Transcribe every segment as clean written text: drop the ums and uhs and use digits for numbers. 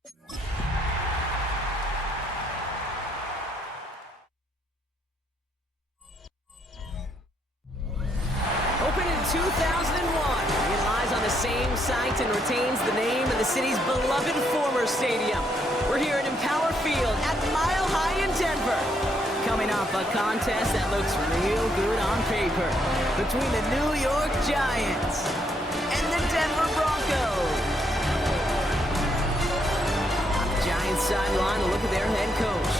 Opened in 2001, it lies on the same site and retains the name of the city's beloved former stadium. We're here at Empower Field at Mile High in Denver. Coming off a contest that looks real good on paper between the New York Giants and the Denver Broncos. On the Giants sideline, a look at their head coach.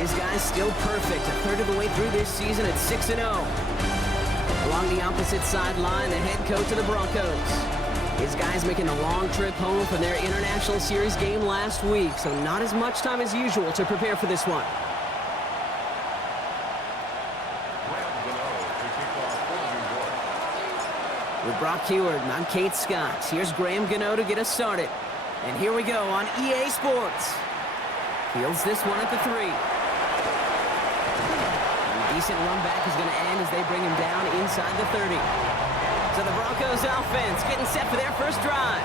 His guy's still perfect, a third of the way through this season at 6-0. Along the opposite sideline, the head coach of the Broncos. His guys making a long trip home from their International Series game last week, so not as much time as usual to prepare for this one. With Brock Heward, I'm Kate Scott. Here's Graham Gano to get us started. And here we go on EA Sports. Fields this one at the 3. Decent run back is going to end as they bring him down inside the 30. So the Broncos offense getting set for their first drive.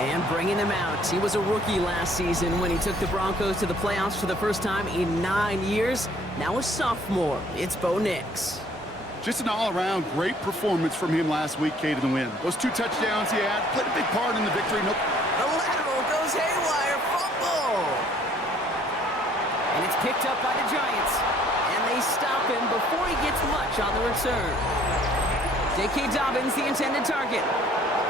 And bringing them out. He was a rookie last season when he took the Broncos to the playoffs for the first time in 9 years. Now a sophomore. It's Bo Nix. Just an all-around great performance from him last week, Kate, in the win. Those 2 touchdowns he had played a big part in the victory. The lateral goes haywire. Fumble. And it's picked up by the Giants. They stop him before he gets much on the return. J.K. Dobbins, the intended target.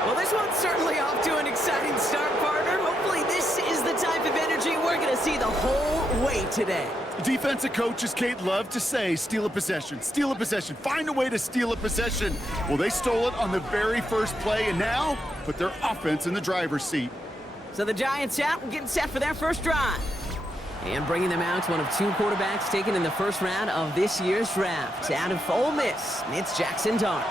Well, this one's certainly off to an exciting start, partner. Hopefully this is the type of energy we're going to see the whole way today. Defensive coaches, Kate, love to say, steal a possession, find a way to steal a possession. Well, they stole it on the very first play, and now put their offense in the driver's seat. So the Giants out and getting set for their first drive. And bringing them out, one of 2 quarterbacks taken in the first round of this year's draft. Out of Ole Miss, it's Jackson Dart.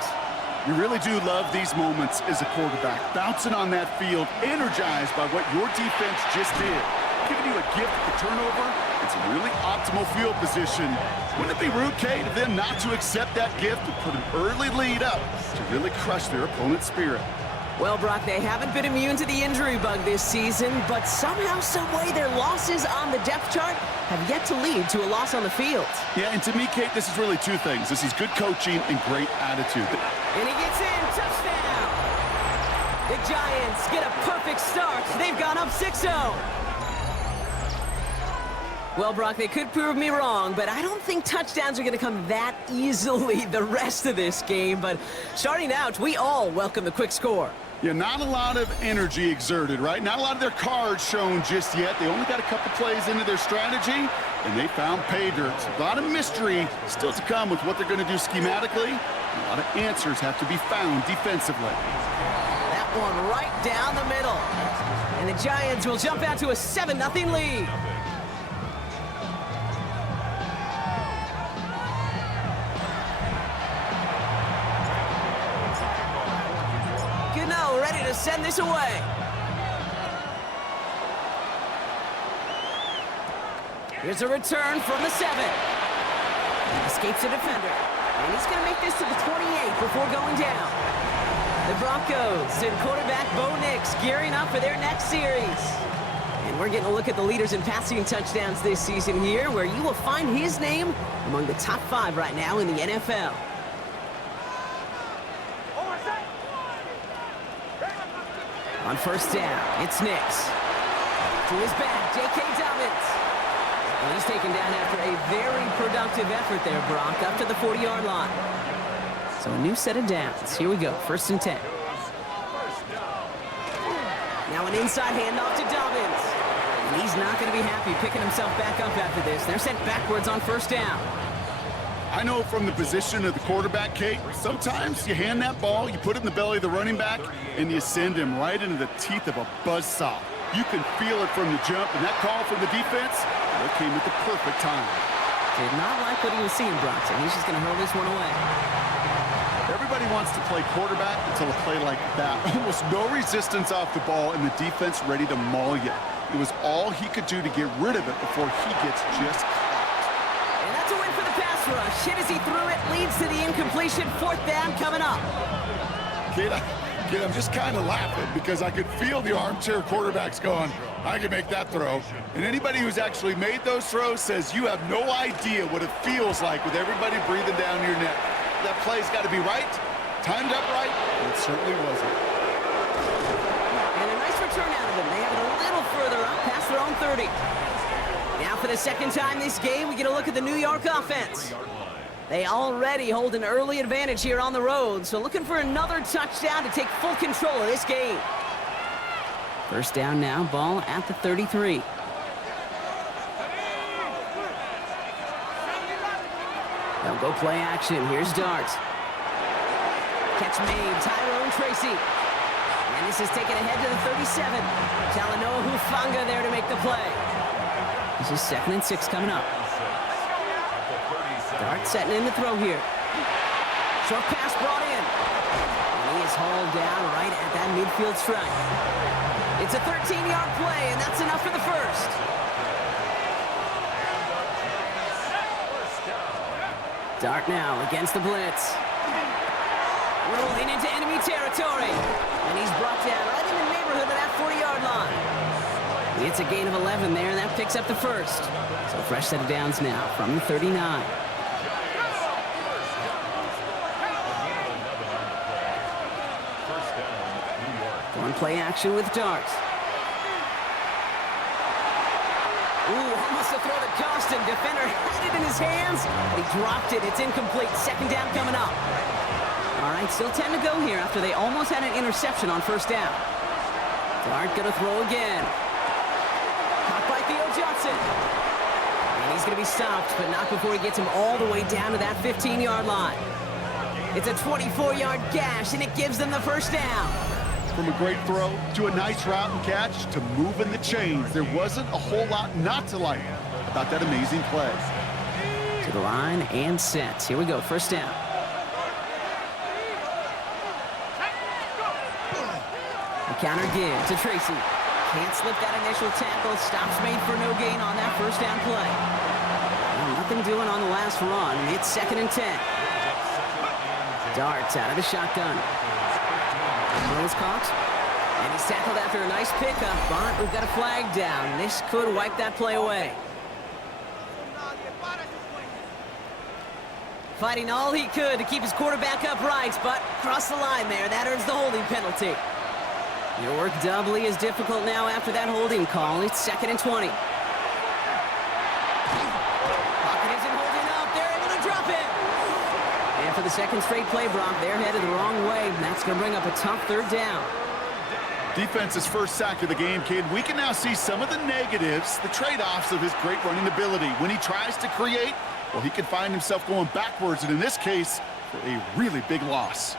You really do love these moments as a quarterback. Bouncing on that field, energized by what your defense just did. Giving you a gift at the turnover and some really optimal field position. Wouldn't it be rude, Kate, of them not to accept that gift and put an early lead up to really crush their opponent's spirit? Well, Brock, they haven't been immune to the injury bug this season, but somehow, someway, their losses on the depth chart have yet to lead to a loss on the field. Yeah, and to me, Kate, this is really 2 things. This is good coaching and great attitude. And he gets in, touchdown! The Giants get a perfect start. They've gone up 6-0. Well, Brock, they could prove me wrong, but I don't think touchdowns are going to come that easily the rest of this game. But starting out, we all welcome the quick score. Yeah, not a lot of energy exerted, right? Not a lot of their cards shown just yet. They only got a couple plays into their strategy, and they found pay dirt. A lot of mystery still to come with what they're going to do schematically. A lot of answers have to be found defensively. That one right down the middle. And the Giants will jump out to a 7-0 lead. Ready to send this away. Here's a return from the 7. Escapes a defender. And he's going to make this to the 28 before going down. The Broncos and quarterback Bo Nix gearing up for their next series. And we're getting a look at the leaders in passing touchdowns this season here, where you will find his name among the top 5 right now in the NFL. On first down, it's Nix. To his back, J.K. Dobbins. And he's taken down after a very productive effort there, Brock, up to the 40-yard line. So a new set of downs. Here we go, 1st and 10. Now an inside handoff to Dobbins. And he's not going to be happy picking himself back up after this. They're sent backwards on first down. I know from the position of the quarterback, Kate, sometimes you hand that ball, you put it in the belly of the running back, and you send him right into the teeth of a buzzsaw. You can feel it from the jump, and that call from the defense, that came at the perfect time. Did not like what he was seeing, Bronson. He's just going to hurl this one away. Everybody wants to play quarterback until a play like that. Almost no resistance off the ball, and the defense ready to maul you. It was all he could do to get rid of it before he gets just caught. And that's a win for the pass rush. Hit as he threw it, leads to the incompletion. 4th down coming up. Kate, kid. I'm just kind of laughing because I could feel the armchair quarterbacks going, I can make that throw. And anybody who's actually made those throws says you have no idea what it feels like with everybody breathing down your neck. That play's got to be right, timed up right, and it certainly wasn't. And a nice return out of them. They have it a little further up past their own 30. Now for the second time this game, we get a look at the New York offense. They already hold an early advantage here on the road, so looking for another touchdown to take full control of this game. First down now, ball at the 33. They'll go play action. Here's Dart. Catch made, Tyrone Tracy. And this is taken ahead to the 37. Talanoa Hufanga there to make the play. This is 2nd and 6 coming up. Dart setting in the throw here. Short pass brought in. And he is hauled down right at that midfield stripe. It's a 13-yard play, and that's enough for the first. Dart now against the blitz. Rolling into enemy territory. And he's brought down right in the neighborhood of that 40-yard line. It's a gain of 11 there, and that picks up the first. So fresh set of downs now from the 39. Going play action with Dart. Ooh, almost a throw that cost him. Defender had it in his hands, but he dropped it. It's incomplete. Second down coming up. All right, still 10 to go here after they almost had an interception on first down. Dart gonna throw again. Caught by Theo Johnson. And he's gonna be stopped, but not before he gets him all the way down to that 15-yard line. It's a 24-yard gash, and it gives them the first down. From a great throw to a nice route and catch to moving the chains, there wasn't a whole lot not to like about that amazing play. To the line and set. Here we go, first down. The counter give to Tracy. Can't slip that initial tackle. Stops made for no gain on that first down play. Well, nothing doing on the last run. It's 2nd and 10. Darts out of the shotgun. Throws caught. And he's tackled after a nice pickup, but we've got a flag down. This could wipe that play away. Fighting all he could to keep his quarterback upright, but crossed the line there. That earns the holding penalty. Your work doubly is difficult now after that holding call. It's 2nd and 20. Pocket isn't holding up. They're able to drop it. And for the second straight play, Brock, they're headed the wrong way. And that's going to bring up a tough third down. Defense's first sack of the game, kid. We can now see some of the negatives, the trade-offs of his great running ability. When he tries to create, well, he can find himself going backwards, and in this case, for a really big loss.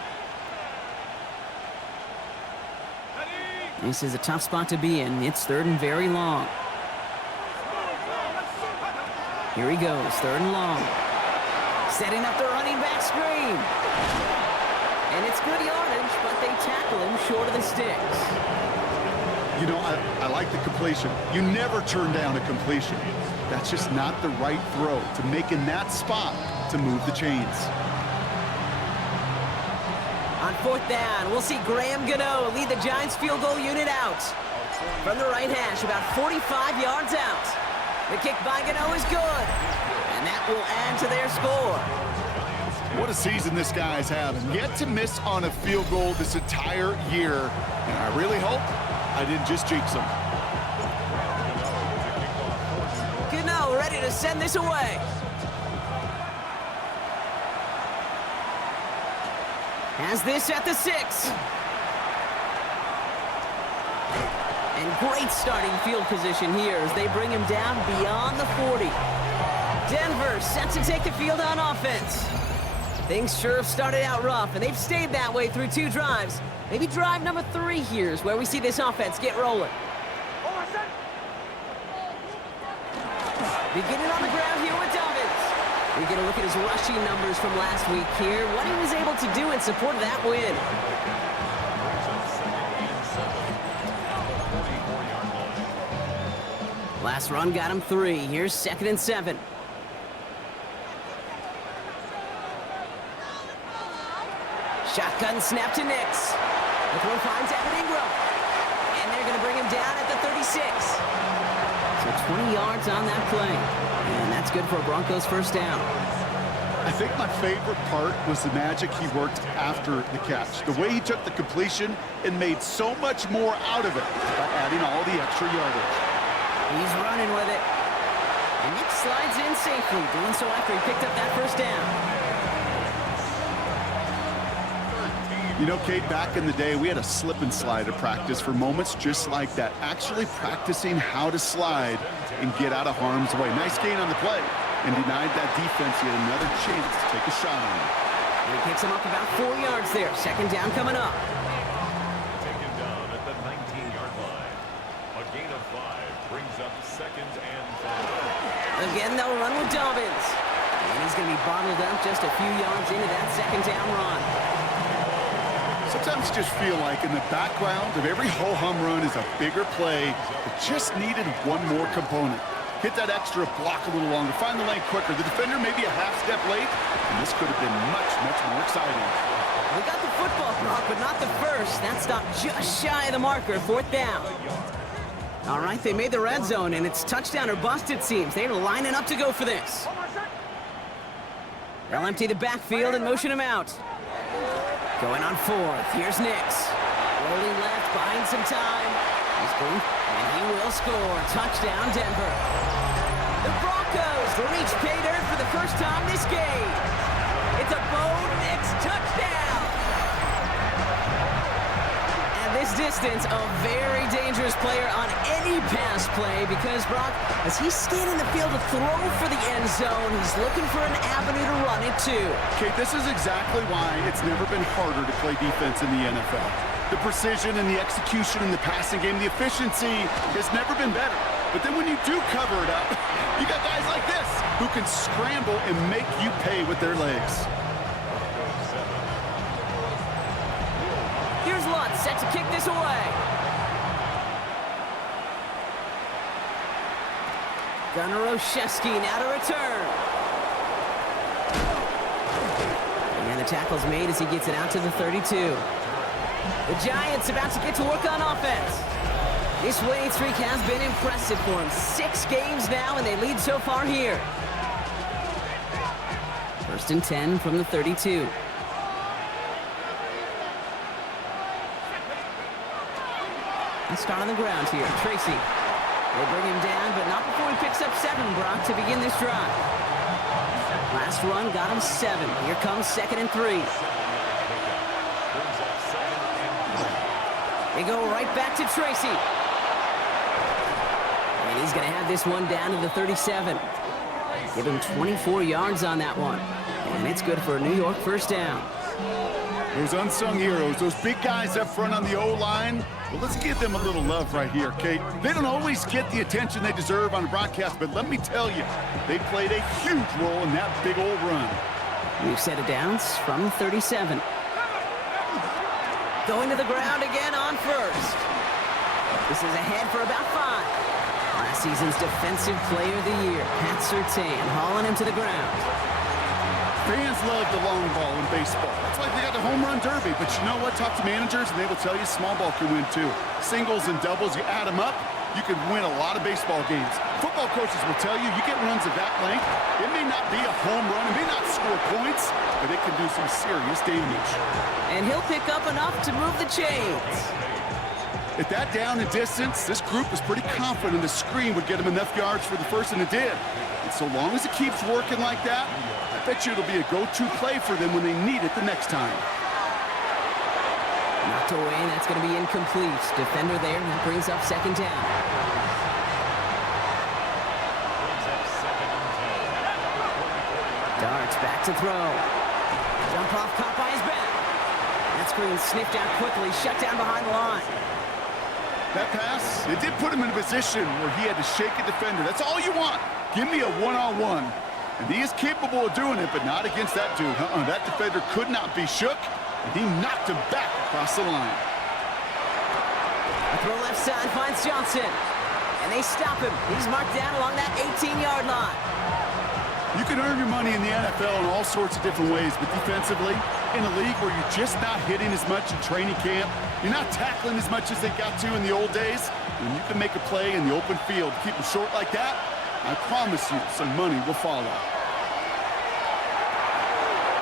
This is a tough spot to be in. It's 3rd and very long. Here he goes, 3rd and long. Setting up the running back screen. And it's good yardage, but they tackle him short of the sticks. You know, I like the completion. You never turn down a completion. That's just not the right throw to make in that spot to move the chains. On 4th down, we'll see Graham Gano lead the Giants field goal unit out. From the right hash, about 45 yards out. The kick by Gano is good. And that will add to their score. What a season this guy's having. Yet to miss on a field goal this entire year. And I really hope I didn't just jinx him. Gano ready to send this away. Has this at the 6. And great starting field position here as they bring him down beyond the 40. Denver set to take the field on offense. Things sure have started out rough, and they've stayed that way through 2 drives. Maybe drive number 3 here is where we see this offense get rolling. Beginning on the ground here with Dobbins. We get a look at his rushing numbers from last week here, what he was able to do in support of that win. Last run got him 3. Here's 2nd and 7. Shotgun snap to Nix. The throw finds Evan Ingram. And they're going to bring him down at the 36. So 20 yards on that play. And that's good for a Broncos first down. I think my favorite part was the magic he worked after the catch. The way he took the completion and made so much more out of it by adding all the extra yardage. He's running with it. And Nick slides in safely, doing so after he picked up that first down. You know, Kate, back in the day, we had a slip and slide at practice for moments just like that. Actually practicing how to slide and get out of harm's way. Nice gain on the play. And denied that defense yet another chance to take a shot on him. And he picks him up about 4 yards there. Second down coming up. Taken down at the 19-yard line. A gain of 5 brings up second and 5. Again, they'll run with Dobbins. And he's going to be bottled up just a few yards into that second down run. Sometimes you just feel like in the background of every ho-hum run is a bigger play that just needed one more component. Hit that extra block a little longer, find the lane quicker. The defender may be a half step late, and this could have been much, much more exciting. We got the football, Brock, but not the first. That stopped just shy of the marker, fourth down. All right, they made the red zone, and it's touchdown or bust, it seems. They're lining up to go for this. They'll empty the backfield and motion him out. Going on fourth, here's Nix. Rolling left, buying some time. He's going, and he will score. Touchdown, Denver. The Broncos reach pay dirt for the first time this game. It's a Bo Nix touchdown. At this distance, a very dangerous player on any pass play because, Brock, as he's scanning the field to throw for the end zone, he's looking for an avenue to run it too. Kate, this is exactly why it's never been harder to play defense in the NFL. The precision and the execution in the passing game, the efficiency has never been better. But then when you do cover it up, you got guys like this who can scramble and make you pay with their legs. Here's Lutz set to kick this away. Gunnar Olszewski now to return. And the tackle's made as he gets it out to the 32. The Giants about to get to work on offense. This winning streak has been impressive for them. 6 games now, and they lead so far here. First and 10 from the 32. Let's start on the ground here. Tracy. They bring him down, but not before he picks up 7, Brock, to begin this drive. Last run got him 7. Here comes second and 3. They go right back to Tracy. And he's going to have this one down to the 37. Give him 24 yards on that one. And it's good for a New York first down. Those unsung heroes, those big guys up front on the O-line, well, let's give them a little love right here, Kate. They don't always get the attention they deserve on the broadcast, but let me tell you, they played a huge role in that big old run. We've set it down from 37. Going to the ground again on first. This is ahead for about 5. Last season's Defensive Player of the Year, Pat Surtain, hauling him to the ground. Fans love the long ball in baseball. It's like they got the home run derby, but you know what? Talk to managers and they will tell you small ball can win too. Singles and doubles, you add them up, you can win a lot of baseball games. Football coaches will tell you, you get runs of that length, it may not be a home run, it may not score points, but it can do some serious damage. And he'll pick up enough to move the chains. At that down and distance, this group was pretty confident the screen would get him enough yards for the first, and it did. And so long as it keeps working like that, I bet you it'll be a go-to play for them when they need it the next time. Knocked away, and that's going to be incomplete. Defender there, and that brings up second down. Darts back to throw. Jump off, caught by his back. That screen sniffed out quickly, shut down behind the line. That pass, it did put him in a position where he had to shake a defender. That's all you want. Give me a one-on-one. And he is capable of doing it, but not against that dude. That defender could not be shook, and he knocked him back across the line. A throw left side finds Johnson. And they stop him. He's marked down along that 18-yard line. You can earn your money in the NFL in all sorts of different ways, but defensively, In a league where you're just not hitting as much in training camp, you're not tackling as much as they got to in the old days, when you can make a play in the open field, keep them short like that, I promise you some money will follow.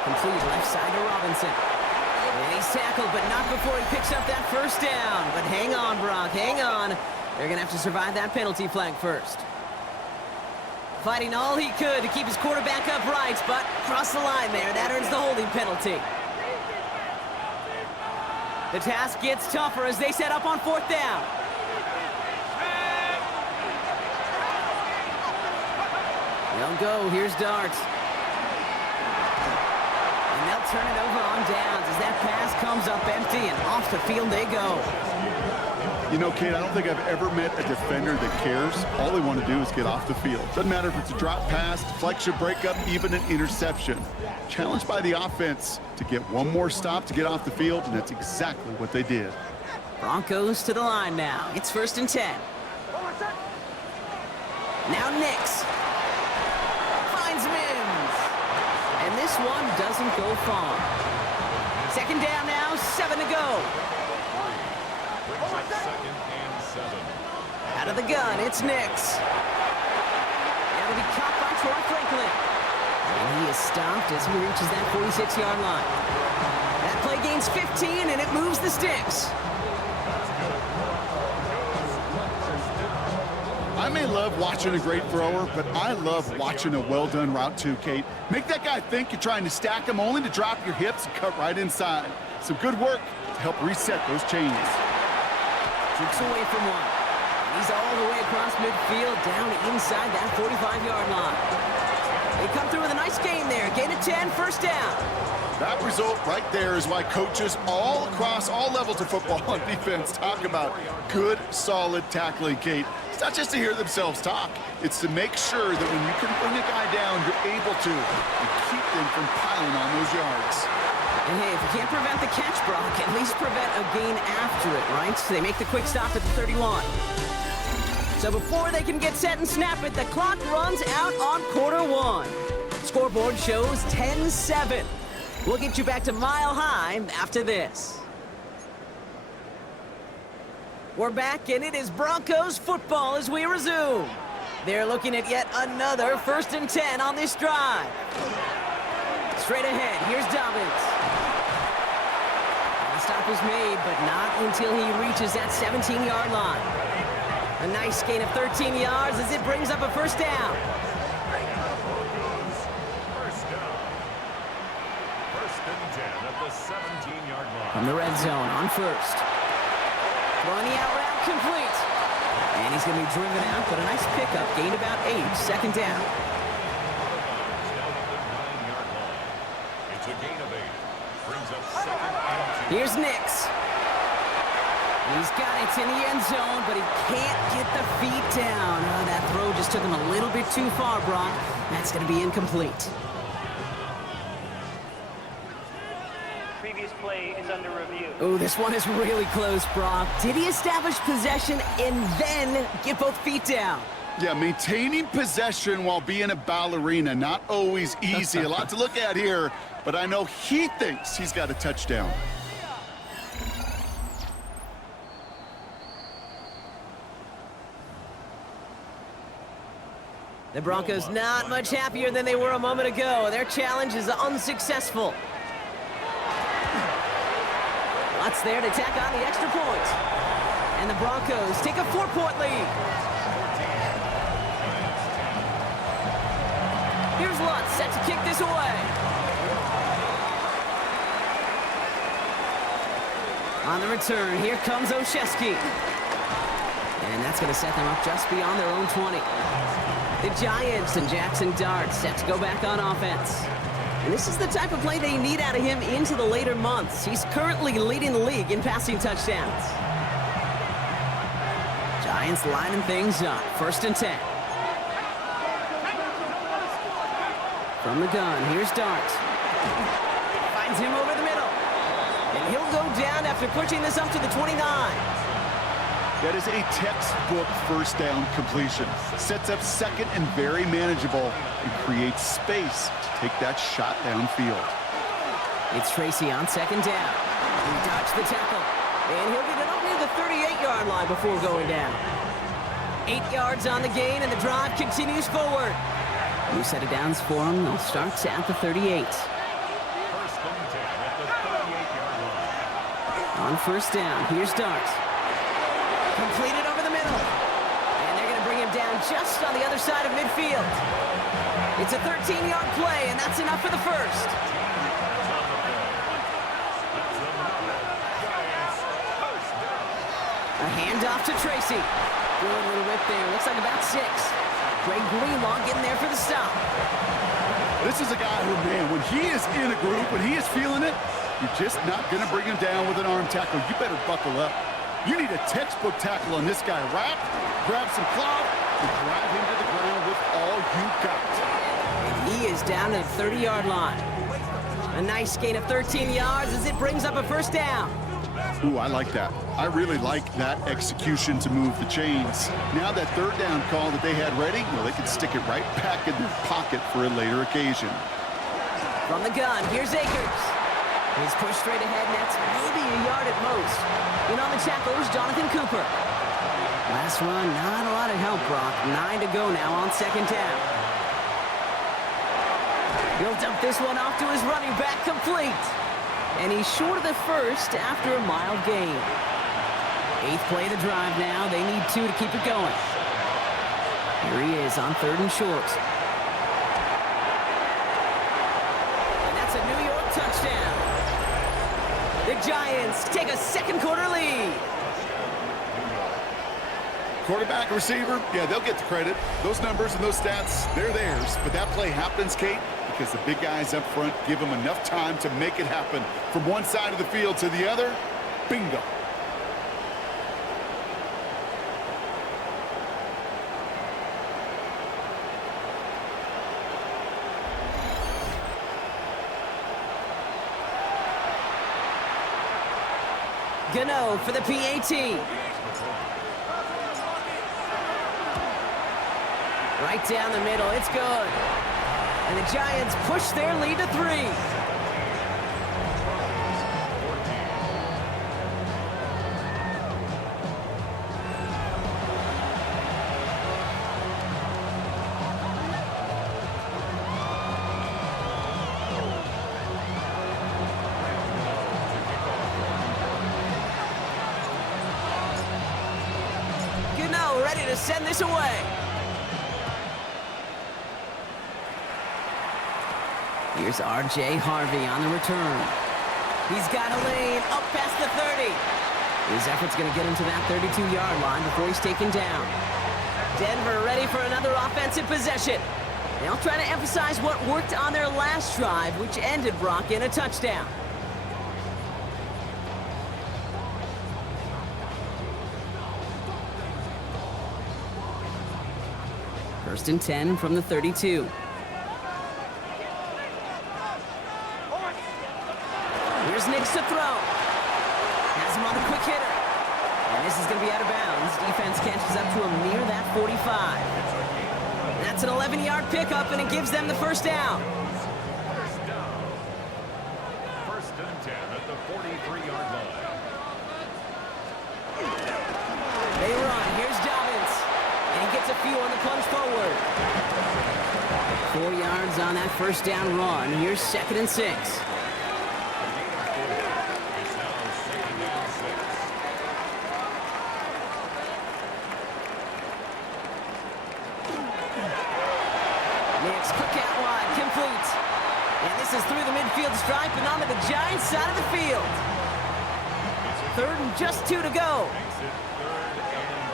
Complete left side to Robinson. And he's tackled, but not before he picks up that first down. But hang on, Brock, hang on. They're going to have to survive that penalty flag first. Fighting all he could to keep his quarterback upright, but cross the line there. That earns the holding penalty. The task gets tougher as they set up on fourth down. They'll go. Here's Dart. And they'll turn it over on downs as that pass comes up empty, and off the field they go. You know, Kate, I don't think I've ever met a defender that cares. All they want to do is get off the field. Doesn't matter if it's a drop pass, deflection, breakup, even an interception. Challenged by the offense to get one more stop to get off the field, and that's exactly what they did. Broncos to the line now. It's 1st and 10. Now Nix. Finds Mims. And this one doesn't go far. 2nd down now, 7 to go. Second and 7. Out of the gun, it's Nix. It'll be caught by Troy Franklin. And he is stopped as he reaches that 46-yard line. That play gains 15, and it moves the sticks. I may love watching a great thrower, but I love watching a well-done route too, Kate. Make that guy think you're trying to stack him only to drop your hips and cut right inside. Some good work to help reset those chains. Tricks away from one. And he's all the way across midfield, down inside that 45-yard line. They come through with a nice gain there. Gain of 10, 1st down. That result right there is why coaches all across all levels of football and defense talk about good, solid tackling, Kate. It's not just to hear themselves talk. It's to make sure that when you can bring a guy down, you're able to and keep them from piling on those yards. And hey, if you can't prevent the catch, Brock, at least prevent a gain after it, right? So they make the quick stop at the 31. So before they can get set and snap it, the clock runs out on quarter 1. Scoreboard shows 10-7. We'll get you back to Mile High after this. We're back, and it is Broncos football as we resume. They're looking at yet another 1st and 10 on this drive. Straight ahead, here's Dobbins. The stop is made, but not until he reaches that 17-yard line. A nice gain of 13 yards as it brings up a 1st down. First down. 1st and 10 at the 17-yard line. From the red zone on 1st. Throwing the out route complete. And he's going to be driven out, but a nice pickup. Gained about 8. 2nd down. It's a gain of 8. Brings up 2nd and 2. Here's Nix. He's got it in the end zone, but he can't get the feet down. Oh, that throw just took him a little bit too far, Brock. That's going to be incomplete. Previous play is under review. Oh, this one is really close, Brock. Did he establish possession and then get both feet down? Yeah, maintaining possession while being a ballerina, not always easy. A lot to look at here, but I know he thinks he's got a touchdown. The Broncos not much happier than they were a moment ago. Their challenge is unsuccessful. Lutz there to tack on the extra point. And the Broncos take a 4-point lead. Here's Lutz set to kick this away. On the return, here comes Olszewski. And that's going to set them up just beyond their own 20. The Giants and Jackson Dart set to go back on offense. And this is the type of play they need out of him into the later months. He's currently leading the league in passing touchdowns. Giants lining things up. 1st and 10. From the gun, here's Dart. Finds him over the middle. And he'll go down after pushing this up to the 29. That is a textbook 1st down completion. Sets up 2nd and very manageable and creates space to take that shot downfield. It's Tracy on second down. He dodged the tackle. And he'll get it up near the 38-yard line before going down. 8 yards on the gain, and the drive continues forward. New set of downs for him. They'll start at the 38. First and 10 at the 38-yard line. On first down, here's Dart. Completed over the middle. And they're going to bring him down just on the other side of midfield. It's a 13-yard play, and that's enough for the first. A handoff to Tracy. Good little whip there. Looks like about 6. Greg Greenlaw getting there for the stop. This is a guy who, man, when he is in a group, when he is feeling it, you're just not going to bring him down with an arm tackle. You better buckle up. You need a textbook tackle on this guy. Wrap, grab some cloth, and drive him to the ground with all you got. And he is down to the 30-yard line. A nice gain of 13 yards as it brings up a first down. Ooh, I like that. I really like that execution to move the chains. Now that third down call that they had ready, well, they can stick it right back in their pocket for a later occasion. From the gun, here's Akers. He's pushed straight ahead, and that's maybe a yard at most. In on the tackle is Jonathan Cooper. Last run, not a lot of help, Brock. 9 to go now on second down. He'll dump this one off to his running back, complete. And he's short of the first after a mild gain. 8th play of the drive now. They need 2 to keep it going. Here he is on 3rd and short. And that's a New York touchdown. The Giants take a second quarter lead. Quarterback, receiver, yeah, they'll get the credit. Those numbers and those stats, they're theirs. But that play happens, Kate, because the big guys up front give them enough time to make it happen. From one side of the field to the other, bingo. Gano for the PAT. Right down the middle, it's good. And the Giants push their lead to 3. Gano ready to send this away. Here's R.J. Harvey on the return. He's got a lane up past the 30. His effort's going to get him to that 32-yard line before he's taken down. Denver ready for another offensive possession. They'll try to emphasize what worked on their last drive, which ended Brock in a touchdown. First and 10 from the 32. Here's Nix to throw. Has him on the quick hitter. And this is going to be out of bounds. Defense catches up to him near that 45. That's an 11-yard pickup, and it gives them the first down. First down. First and 10 at the 43-yard line. They run. Here's Dobbins. And he gets a few on the plunge forward. 4 yards on that first down run. Here's 2nd and 6. Is through the midfield stripe and onto the Giants side of the field. 3rd and just 2 to go. Makes it 3rd and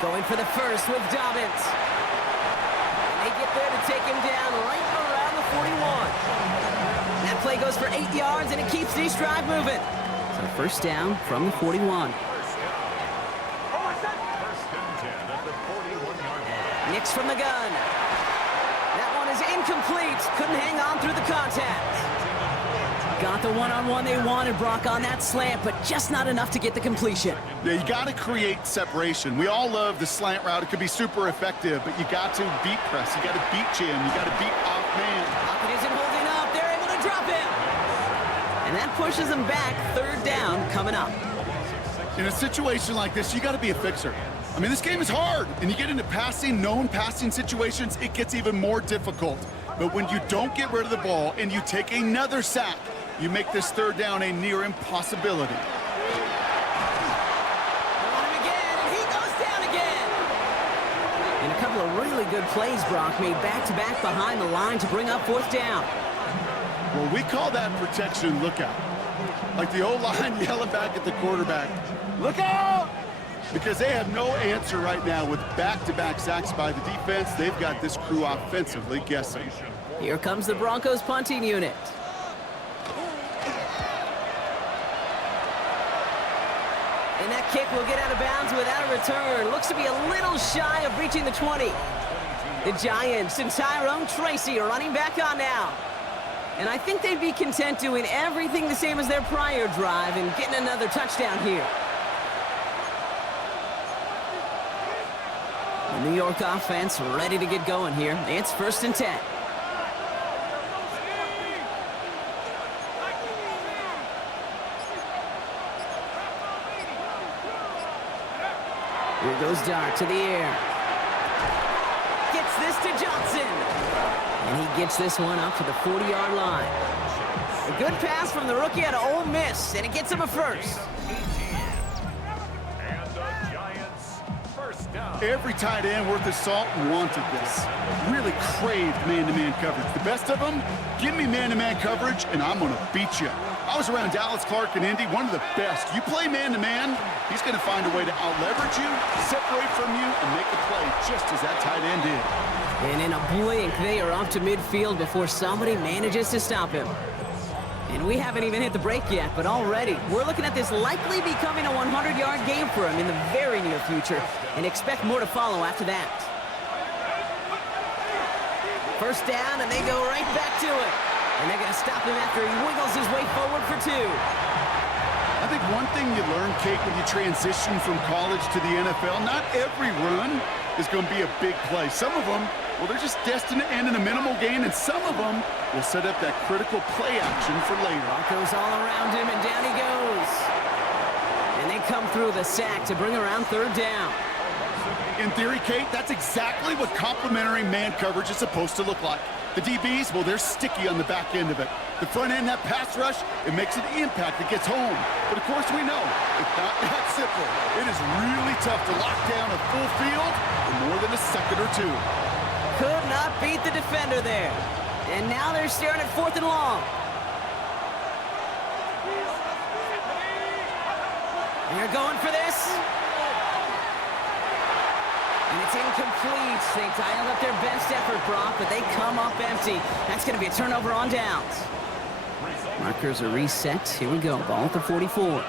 2. Going for the first with Dobbins. And they get there to take him down right around the 41. That play goes for 8 yards, and it keeps this drive moving. So first down from the 41. Nix from the gun. That one is incomplete. Couldn't hang on through the contact. Got the one-on-one they wanted, Brock, on that slant, but just not enough to get the completion. Yeah, you got to create separation. We all love the slant route. It could be super effective, but you got to beat press. You got to beat jam. You got to beat off man. Pocket isn't holding up. They're able to drop him. And that pushes them back. Third down coming up. In a situation like this, you got to be a fixer. I mean, this game is hard, and you get into passing, known passing situations, it gets even more difficult. But when you don't get rid of the ball and you take another sack, you make this third down a near impossibility. On him again, and he goes down again. And a couple of really good plays, Brock, made back-to-back behind the line to bring up fourth down. Well, we call that protection lookout. Like the O-line yelling back at the quarterback, look out! Because they have no answer right now with back-to-back sacks by the defense. They've got this crew offensively guessing. Here comes the Broncos punting unit. And that kick will get out of bounds without a return. Looks to be a little shy of reaching the 20. The Giants and Tyrone Tracy are running back on now. And I think they'd be content doing everything the same as their prior drive and getting another touchdown here. The New York offense ready to get going here. It's 1st and 10. Here goes Dart to the air. Gets this to Johnson. And he gets this one up to the 40-yard line. A good pass from the rookie out of Ole Miss, and it gets him a first. And the Giants first down. Every tight end worth his salt wanted this. Really craved man-to-man coverage. The best of them, give me man-to-man coverage, and I'm going to beat you. I was around Dallas Clark and Indy, one of the best. You play man-to-man, he's going to find a way to out-leverage you, separate from you, and make a play just as that tight end did. And in a blink, they are off to midfield before somebody manages to stop him. And we haven't even hit the break yet, but already we're looking at this likely becoming a 100-yard game for him in the very near future, and expect more to follow after that. First down, and they go right back to it. And they're going to stop him after he wiggles his way forward for 2. I think one thing you learn, Kate, when you transition from college to the NFL, not every run is going to be a big play. Some of them, well, they're just destined to end in a minimal gain, and some of them will set up that critical play action for later. Broncos all around him, and down he goes. And they come through the sack to bring around third down. In theory, Kate, that's exactly what complementary man coverage is supposed to look like. The DBs, well, they're sticky on the back end of it. The front end, that pass rush, it makes an impact that gets home. But of course we know, it's not that simple. It is really tough to lock down a full field for more than a second or two. Could not beat the defender there. And now they're staring at 4th and long. And they're going for this. And it's incomplete. They dialed up their best effort, Brock, but they come up empty. That's going to be a turnover on downs. Markers are reset. Here we go. Ball at the 44.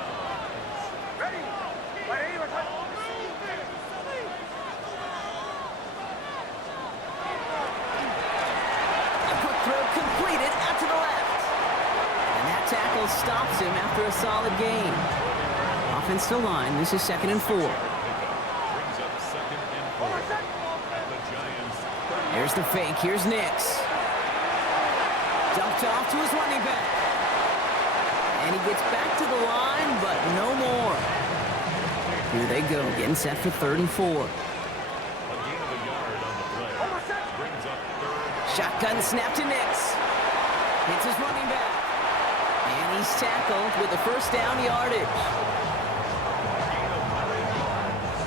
Stops him after a solid gain. Offensive line, this is 2nd and 4. Here's the fake, here's Nix. Dumped off to his running back. And he gets back to the line, but no more. Here they go, getting set for 3rd and 4. Shotgun snap to Nix. Hits his running back. And he's tackled with the first down yardage.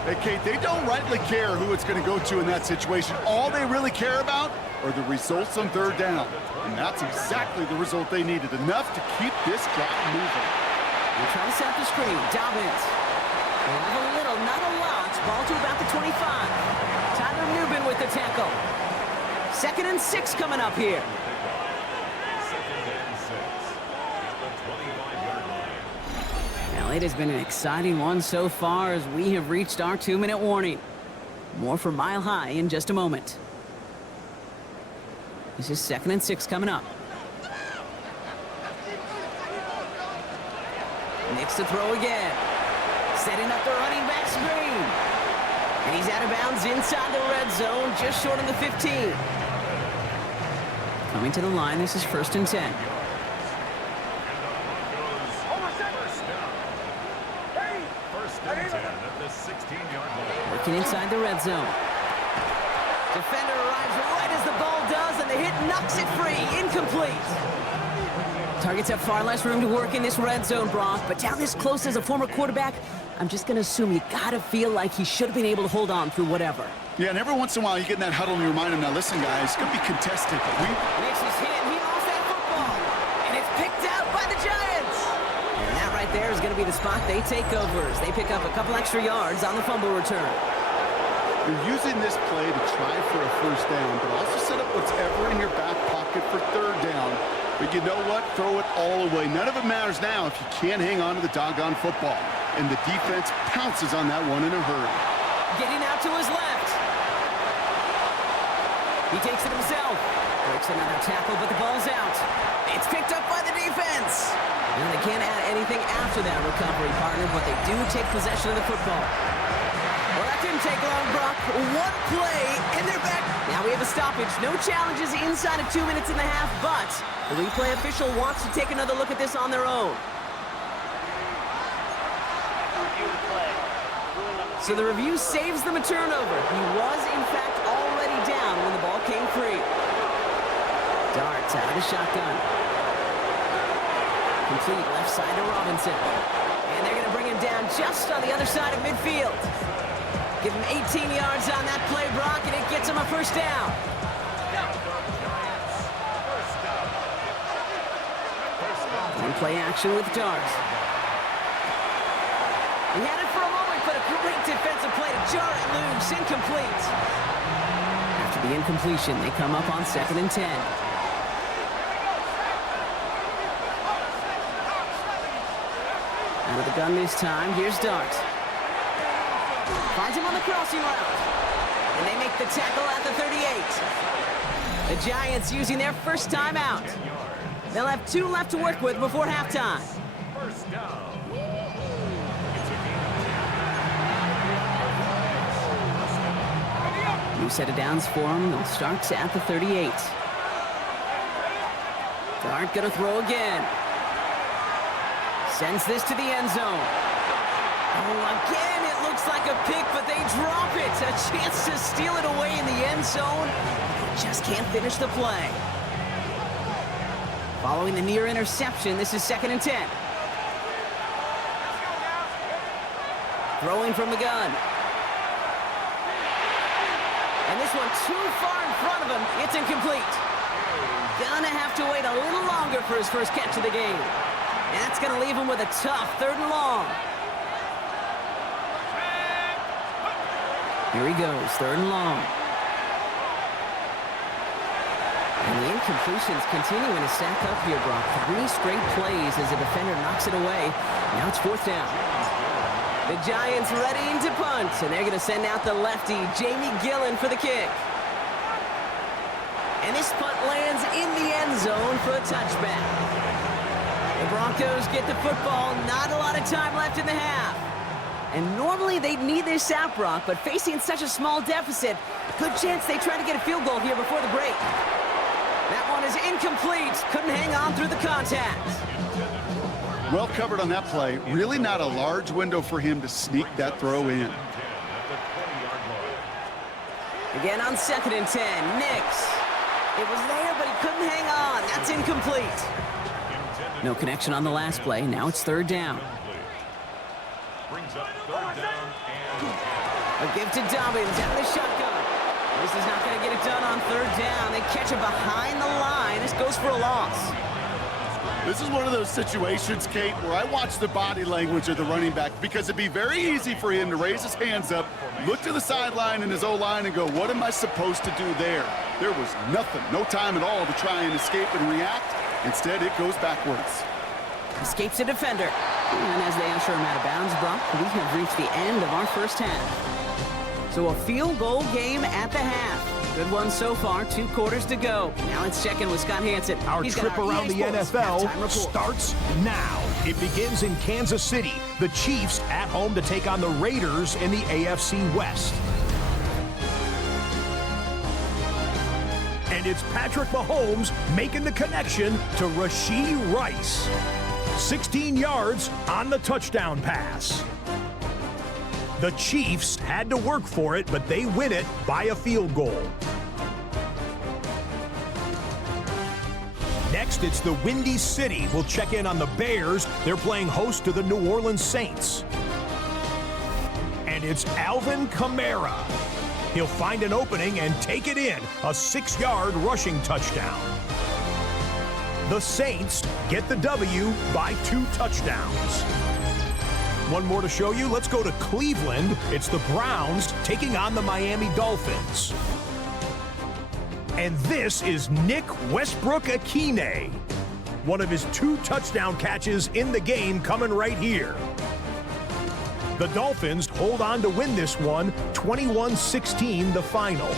Hey, Kate, they don't rightly care who it's going to go to in that situation. All they really care about are the results on third down. And that's exactly the result they needed. Enough to keep this drive moving. They try to set up the screen. Dobbins. They have a little, not a lot. Ball to about the 25. Tyler Newbin with the tackle. 2nd and 6 coming up here. It has been an exciting one so far as we have reached our 2-minute warning. More for Mile High in just a moment. This is 2nd and 6 coming up. Nix to throw again. Setting up the running back screen. And he's out of bounds inside the red zone, just short of the 15. Coming to the line, this is 1st and 10. Working inside the red zone. Defender arrives right as the ball does, and the hit knocks it free. Incomplete. Targets have far less room to work in this red zone, Brock, but down this close as a former quarterback, I'm just going to assume you got to feel like he should have been able to hold on through whatever. Yeah, and every once in a while you get in that huddle and you remind him, now listen, guys, it's going to be contested. Nix is hit. He lost that football. And it's picked out by the Giants. And that right there is going to be the spot they take over as they pick up a couple extra yards on the fumble return. You're using this play to try for a 1st down, but also set up whatever in your back pocket for 3rd down. But you know what? Throw it all away. None of it matters now if you can't hang on to the doggone football. And the defense pounces on that one in a hurry. Getting out to his left. He takes it himself. Breaks another tackle, but the ball's out. It's picked up by the defense. And they can't add anything after that recovery, partner, but they do take possession of the football. Well, that didn't take long, Brock. One play, and they're back. Now we have a stoppage. No challenges inside of 2 minutes and a half, but the replay official wants to take another look at this on their own. So the review saves them a turnover. He was, in fact, already down when the ball came free. Darts out of the shotgun. Complete left side to Robinson. And they're going to bring him down just on the other side of midfield. Give him 18 yards on that play, Brock, and it gets him a 1st down. And play action with Darts. He had it for a moment, but a great defensive play to jar it loose. Incomplete. After the incompletion, they come up on 2nd and 10. Out of the gun this time, here's Darts. Finds him on the crossing route. And they make the tackle at the 38. The Giants using their 1st time out. They'll have 2 left to work with before halftime. 1st down. New set of downs for him. They'll start at the 38. Dart gonna throw again. Sends this to the end zone. Oh, again, it looks like a pick, but they drop it. A chance to steal it away in the end zone. They just can't finish the play. Following the near interception, this is 2nd and 10. Throwing from the gun. And this one too far in front of him. It's incomplete. Gonna have to wait a little longer for his 1st catch of the game. And that's gonna leave him with a tough 3rd and long. Here he goes, 3rd and long. And the incompletions continuing to stack up here, Brock. 3 straight plays as a defender knocks it away. Now it's 4th down. The Giants readying to punt, and they're going to send out the lefty, Jamie Gillen, for the kick. And this punt lands in the end zone for a touchback. The Broncos get the football, not a lot of time left in the half. And normally they'd need this out, Brock, but facing such a small deficit, good chance they try to get a field goal here before the break. That one is incomplete. Couldn't hang on through the contact. Well covered on that play. Really not a large window for him to sneak that throw in. Again on 2nd and 10. Nix. It was there, but he couldn't hang on. That's incomplete. No connection on the last play. Now it's 3rd down. Brings up 3rd down and A give to Dobbins out of the shotgun. This is not going to get it done on 3rd down. They catch it behind the line. This goes for a loss. This is one of those situations, Kate, where I watch the body language of the running back because it'd be very easy for him to raise his hands up, look to the sideline in his O-line and go, what am I supposed to do there? There was nothing, no time at all to try and escape and react. Instead, it goes backwards. Escapes a defender. And as they usher him out of bounds, Brock, we have reached the end of our 1st half. So a field goal game at the half. Good one so far, 2 quarters to go. Now let's check in with Scott Hansen. Our trip around the NFL starts now. It begins in Kansas City. The Chiefs at home to take on the Raiders in the AFC West. And it's Patrick Mahomes making the connection to Rashee Rice. 16 yards on the touchdown pass. The Chiefs had to work for it, but they win it by a field goal. Next, it's the Windy City. We'll check in on the Bears. They're playing host to the New Orleans Saints. And it's Alvin Kamara. He'll find an opening and take it in, a 6-yard rushing touchdown. The Saints get the W by 2 touchdowns. One more to show you. Let's go to Cleveland. It's the Browns taking on the Miami Dolphins. And this is Nick Westbrook-Akine. One of his 2 touchdown catches in the game coming right here. The Dolphins hold on to win this one, 21-16 the final.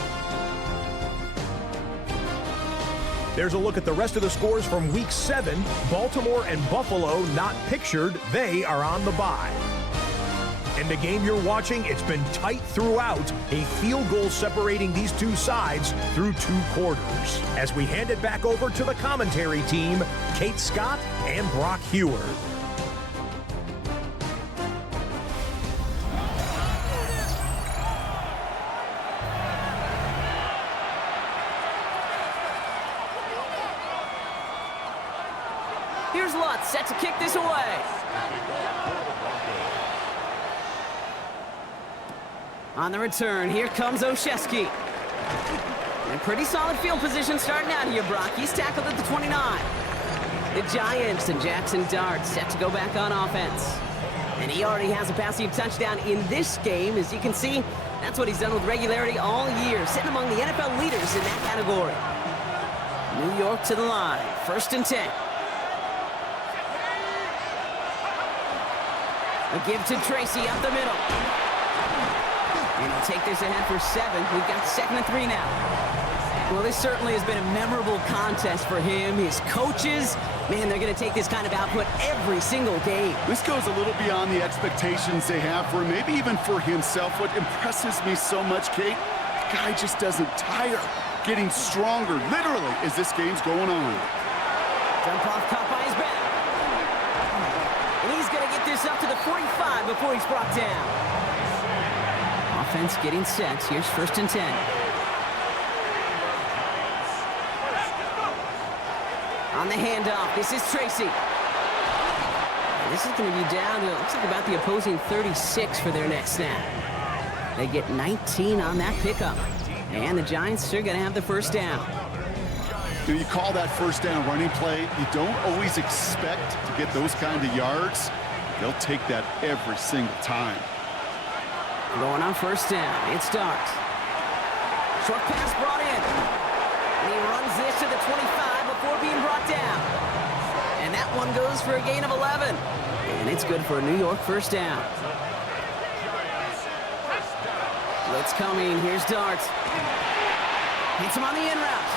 There's a look at the rest of the scores from Week 7. Baltimore and Buffalo not pictured. They are on the bye. In the game you're watching, it's been tight throughout. A field goal separating these two sides through 2 quarters. As we hand it back over to the commentary team, Kate Scott and Brock Heward. Here's Lutz set to kick this away. On the return, here comes Olszewski. A pretty solid field position starting out here, Brock. He's tackled at the 29. The Giants and Jackson Dart set to go back on offense. And he already has a passing touchdown in this game. As you can see, that's what he's done with regularity all year, sitting among the NFL leaders in that category. New York to the line, 1st and 10. A give to Tracy up the middle. And he'll take this ahead for 7. We've got 2nd and 3 now. Well, this certainly has been a memorable contest for him. His coaches, man, they're going to take this kind of output every single game. This goes a little beyond the expectations they have for him, maybe even for himself. What impresses me so much, Kate, the guy just doesn't tire. Getting stronger, literally, as this game's going on. Dump off caught by his back. And he's going to get this up to the 45 before he's brought down. Offense getting set. Here's 1st and 10. On the handoff, this is Tracy. And this is going to be down to, looks like about the opposing 36 for their next snap. They get 19 on that pickup. And the Giants are going to have the 1st down. You call that 1st down running play. You don't always expect to get those kind of yards. They'll take that every single time. Going on 1st down, it's Dart. Short pass brought in. And he runs this to the 25 before being brought down. And that one goes for a gain of 11. And it's good for a New York 1st down. Blitz coming, here's Dart. Hits him on the in route.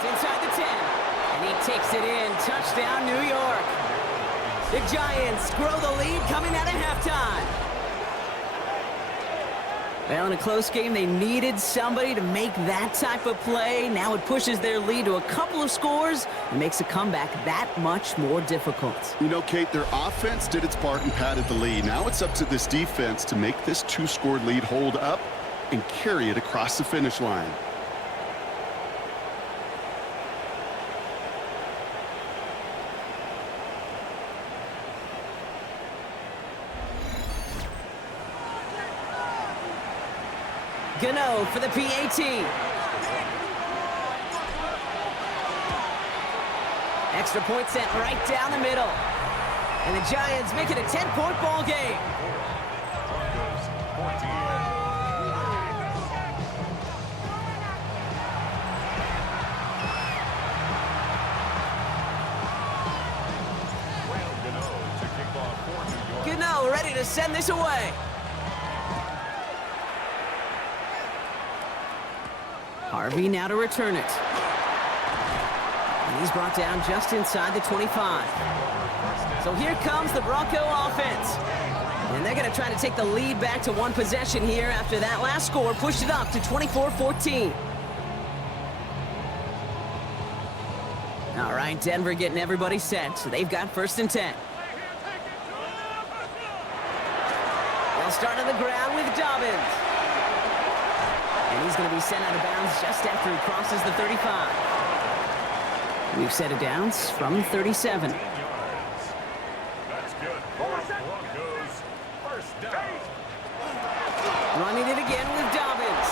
It's inside the 10. And he takes it in, touchdown New York. The Giants grow the lead coming out of halftime. Well, in a close game, they needed somebody to make that type of play. Now it pushes their lead to a couple of scores and makes a comeback that much more difficult. You know, Kate, their offense did its part and padded the lead. Now it's up to this defense to make this 2-score lead hold up and carry it across the finish line. Gano for the PAT. Extra point sent right down the middle. And the Giants make it a 10-point ball game. Gano ready to send this away. Harvey now to return it. And he's brought down just inside the 25. So here comes the Bronco offense. And they're going to try to take the lead back to one possession here after that last score pushed it up to 24-14. All right, Denver getting everybody set. So they've got 1st and 10. They'll start on the ground with Dobbins. And he's going to be sent out of bounds just after he crosses the 35. We've set it down from 37. That's good. Broncos, 1st down. Running it again with Dobbins.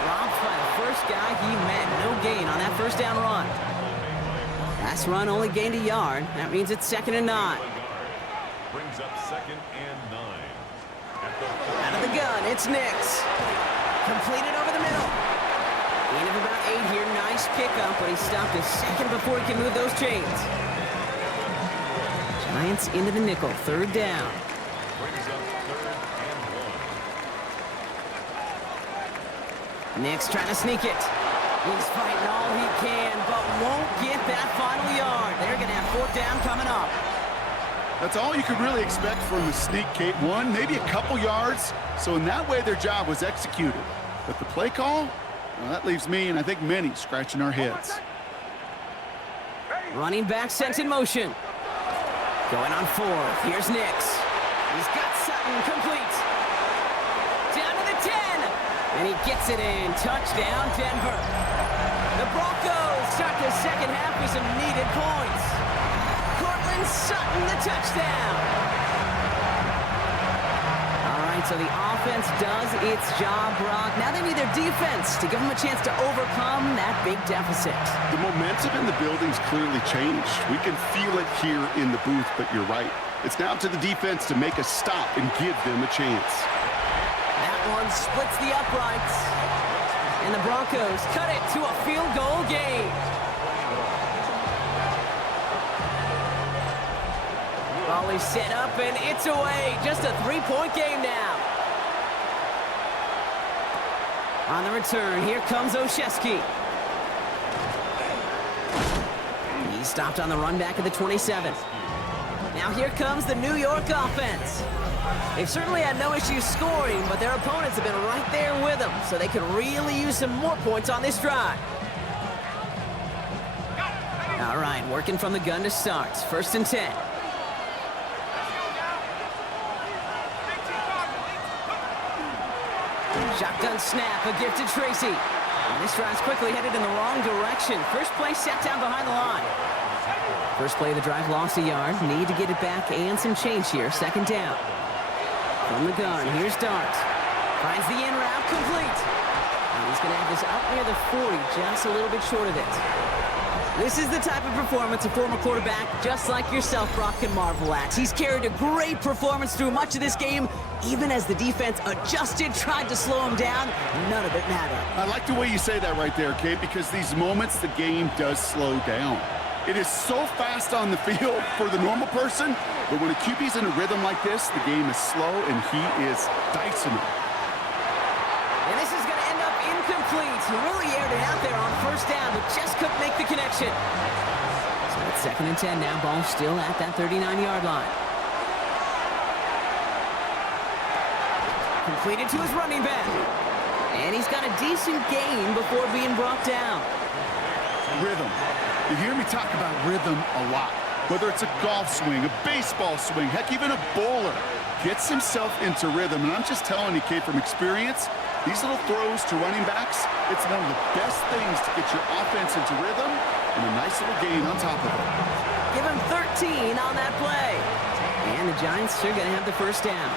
Dropped by the first guy he met. No gain on that 1st down run. Last run only gained a yard. That means it's 2nd and 9. Brings up 2nd and 9. Out of the gun, it's Nix. Completed over the middle. Gain of about 8 here. Nice pickup, but he stopped a second before he can move those chains. Giants into the nickel. 3rd down. Brings up 3rd and 1. Nix trying to sneak it. He's fighting all he can, but won't get that final yard. They're going to have 4th down coming up. That's all you could really expect from the sneak, Kate. 1, maybe a couple yards. So in that way, their job was executed. But the play call, well, that leaves me and I think many scratching our heads. Running back sent in motion. Going on 4th. Here's Nix. He's got Sutton complete. Down to the 10. And he gets it in. Touchdown, Denver. The Broncos start the 2nd half with some needed points. Cortland Sutton, the touchdown. All right, so the offense does its job, Brock. Now they need their defense to give them a chance to overcome that big deficit. The momentum in the building's clearly changed. We can feel it here in the booth, but you're right. It's now up to the defense to make a stop and give them a chance. That one splits the uprights. And the Broncos cut it to a field goal game. Ball is set up and it's away. Just a 3-point game now. On the return, here comes Olszewski. He stopped on the run back of the 27. Now here comes the New York offense. They've certainly had no issues scoring, but their opponents have been right there with them, so they could really use some more points on this drive. All right, working from the gun to start. 1st and 10. Shotgun snap, a gift to Tracy. And this drive's quickly headed in the wrong direction. First play set down behind the line. First play of the drive lost a yard. Need to get it back and some change here. 2nd down. From the gun, here's Dart. Finds the in route, complete. And he's going to have this out near the 40, just a little bit short of it. This is the type of performance a former quarterback, just like yourself, Brock, can marvel at. He's carried a great performance through much of this game, even as the defense adjusted, tried to slow him down. None of it mattered. I like the way you say that right there, Kate, because these moments the game does slow down. It is so fast on the field for the normal person, but when a QB's in a rhythm like this, the game is slow and he is dicing it. And this is going to end up incomplete. He really aired it out there on 1st down, but just couldn't make the connection. So it's 2nd and 10 now. Ball still at that 39-yard line. Completed to his running back. And he's got a decent gain before being brought down. Rhythm. You hear me talk about rhythm a lot. Whether it's a golf swing, a baseball swing, heck, even a bowler gets himself into rhythm. And I'm just telling you, Kate, from experience, these little throws to running backs, it's one of the best things to get your offense into rhythm and a nice little gain on top of it. Give him 13 on that play. And the Giants are going to have the 1st down.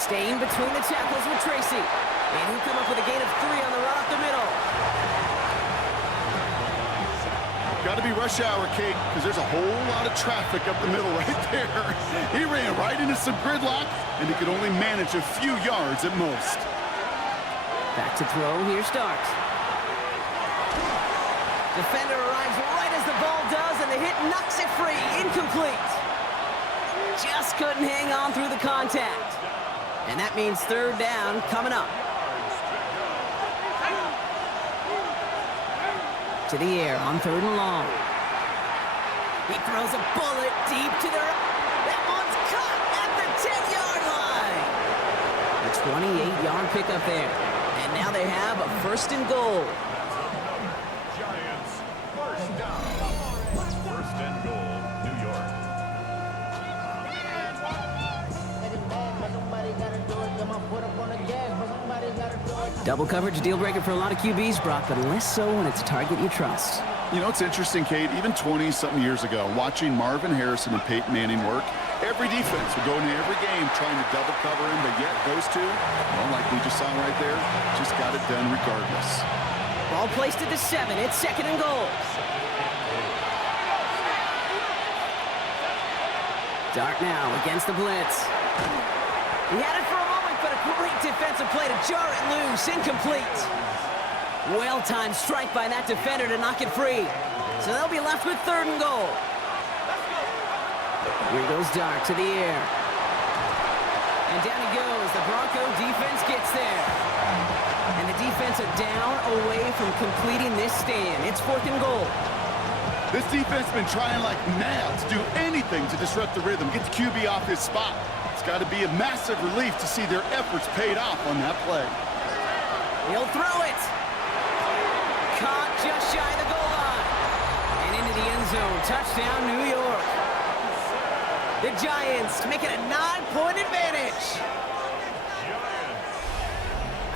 Staying between the tackles with Tracy. And he'll come up with a gain of 3 on the run up the middle. Got to be rush hour, Kate, because there's a whole lot of traffic up the middle right there. He ran right into some gridlock, and he could only manage a few yards at most. Back to throw, here starts. Defender arrives right as the ball does, and the hit knocks it free. Incomplete. Just couldn't hang on through the contact. And that means 3rd down coming up. To the air on 3rd and long. He throws a bullet deep to the right. That one's caught at the 10-yard line. A 28-yard pickup there. And now they have a 1st and goal. Giants, first down. 1st and goal, New York. Double coverage deal breaker for a lot of QBs, Brock, but less so when it's a target you trust. You know, it's interesting, Kate, even 20-something years ago, watching Marvin Harrison and Peyton Manning work, every defense would go into every game trying to double cover him, but yet those two, well, like we just saw right there, just got it done regardless. Ball placed at the 7. It's 2nd and goal. Dart now against the blitz. He had it for a moment, but a great defensive play to jar it loose. Incomplete. Well-timed strike by that defender to knock it free. So they'll be left with 3rd and goal. Here goes Dart to the air. And down he goes. The Bronco defense gets there. And the defense are down away from completing this stand. It's 4th and goal. This defense has been trying like mad to do anything to disrupt the rhythm, get the QB off his spot. It's got to be a massive relief to see their efforts paid off on that play. He'll throw it. Caught just shy of the goal line. And into the end zone. Touchdown, New York. The Giants making a 9-point advantage.